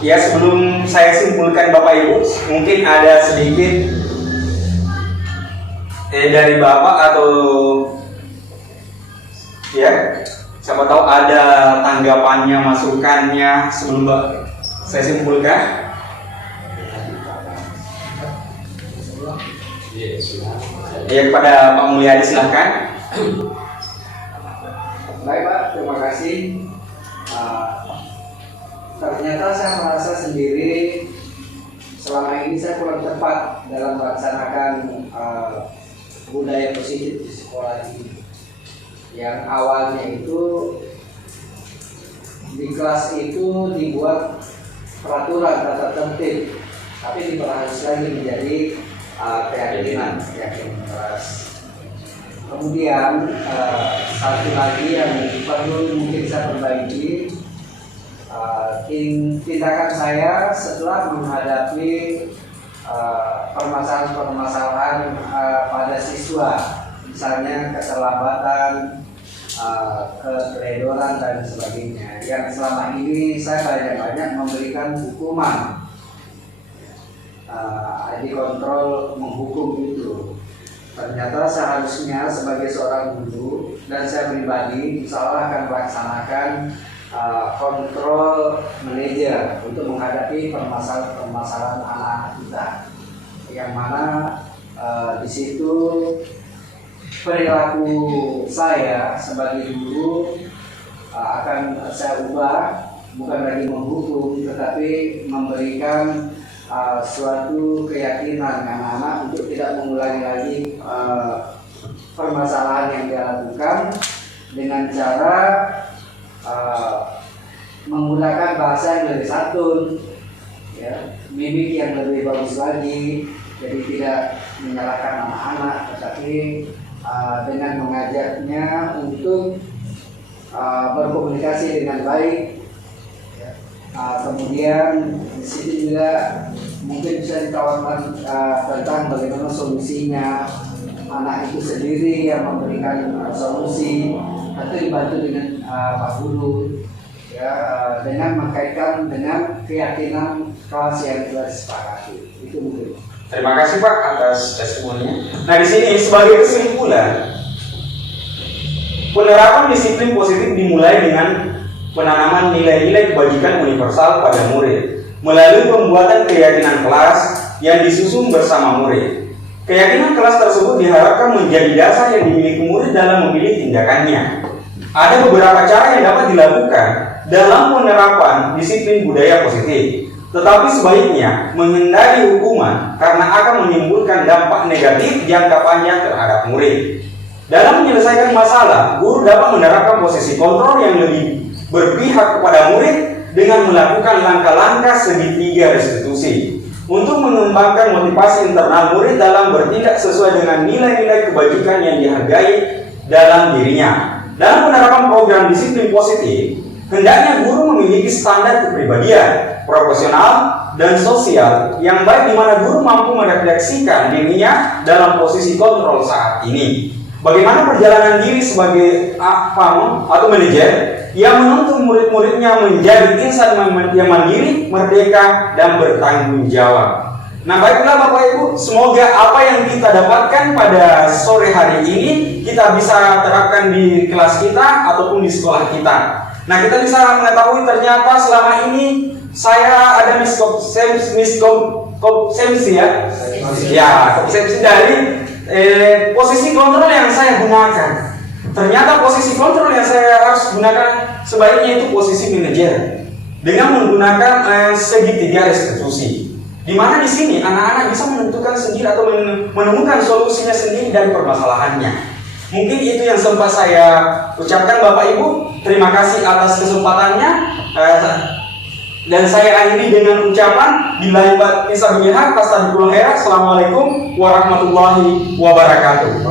Ya, sebelum saya simpulkan Bapak Ibu, mungkin ada sedikit dari Bapak atau ya, siapa tahu ada tanggapannya, masukannya sebelum saya simpulkan. Ya, kepada Pak Mulyadi silahkan. Baik Pak, terima kasih. Ternyata saya merasa sendiri selama ini saya kurang tepat dalam melaksanakan budaya positif di sekolah ini. Yang awalnya itu di kelas itu dibuat peraturan tata tertib, tapi diperhalus lagi menjadi keyakinan keras. Kemudian satu lagi yang perlu mungkin saya perbaiki, tindakan saya setelah menghadapi permasalahan-permasalahan pada siswa, misalnya keterlambatan, keteledoran dan sebagainya, yang selama ini saya banyak-banyak memberikan hukuman, dikontrol, menghukum itu. Ternyata seharusnya sebagai seorang guru dan saya pribadi insya Allah akan melaksanakan kontrol manajer untuk menghadapi permasalahan anak-anak kita, yang mana di situ perilaku saya sebagai guru akan saya ubah, bukan lagi menghukum tetapi memberikan suatu keyakinan anak-anak untuk tidak mengulangi lagi permasalahan yang dia lakukan dengan cara menggunakan bahasa yang lebih santun, ya, mimik yang lebih bagus lagi, jadi tidak menyalahkan anak-anak, tetapi dengan mengajaknya untuk berkomunikasi dengan baik. Kemudian di situ juga mungkin bisa ditawarkan tentang bagaimana solusinya, anak itu sendiri yang memberikan solusi atau dibantu dengan Pak Guru, ya, dengan mengkaitkan dengan keyakinan kelas yang telah disepakati. Itu mungkin. Terima kasih Pak atas testimoninya. Nah, di sini sebagai kesimpulan, Penerapan disiplin positif dimulai dengan penanaman nilai-nilai kebajikan universal pada murid melalui pembuatan keyakinan kelas yang disusun bersama murid. Keyakinan kelas tersebut diharapkan menjadi dasar yang dimiliki murid dalam memilih tindakannya. Ada beberapa cara yang dapat dilakukan dalam penerapan disiplin budaya positif, tetapi sebaiknya menghindari hukuman karena akan menimbulkan dampak negatif jangka panjang terhadap murid. Dalam menyelesaikan masalah, guru dapat menerapkan posisi kontrol yang lebih berpihak kepada murid dengan melakukan langkah-langkah segitiga restitusi untuk mengembangkan motivasi internal murid dalam bertindak sesuai dengan nilai-nilai kebajikan yang dihargai dalam dirinya. Dalam penerapan program disiplin positif, hendaknya guru memiliki standar kepribadian, profesional, dan sosial yang baik di mana guru mampu merefleksikan dirinya dalam posisi kontrol saat ini. Bagaimana perjalanan diri sebagai atau manajer yang menuntun murid-muridnya menjadi insan yang mandiri, merdeka, dan bertanggung jawab. Nah, baiklah Bapak Ibu, semoga apa yang kita dapatkan pada sore hari ini kita bisa terapkan di kelas kita ataupun di sekolah kita. Nah, kita bisa mengetahui ternyata selama ini saya ada miskonsepsi ya. Ya, konsepsi dari posisi kontrol yang saya gunakan. Ternyata posisi kontrol yang saya harus gunakan sebaiknya itu posisi manajer dengan menggunakan segitiga restitusi. Di mana di sini anak-anak bisa menentukan sendiri atau menemukan solusinya sendiri dari permasalahannya. Mungkin itu yang sempat saya ucapkan Bapak Ibu. Terima kasih atas kesempatannya. Dan saya akhiri dengan ucapan billahi taufiq wal hidayah. Assalamualaikum warahmatullahi wabarakatuh.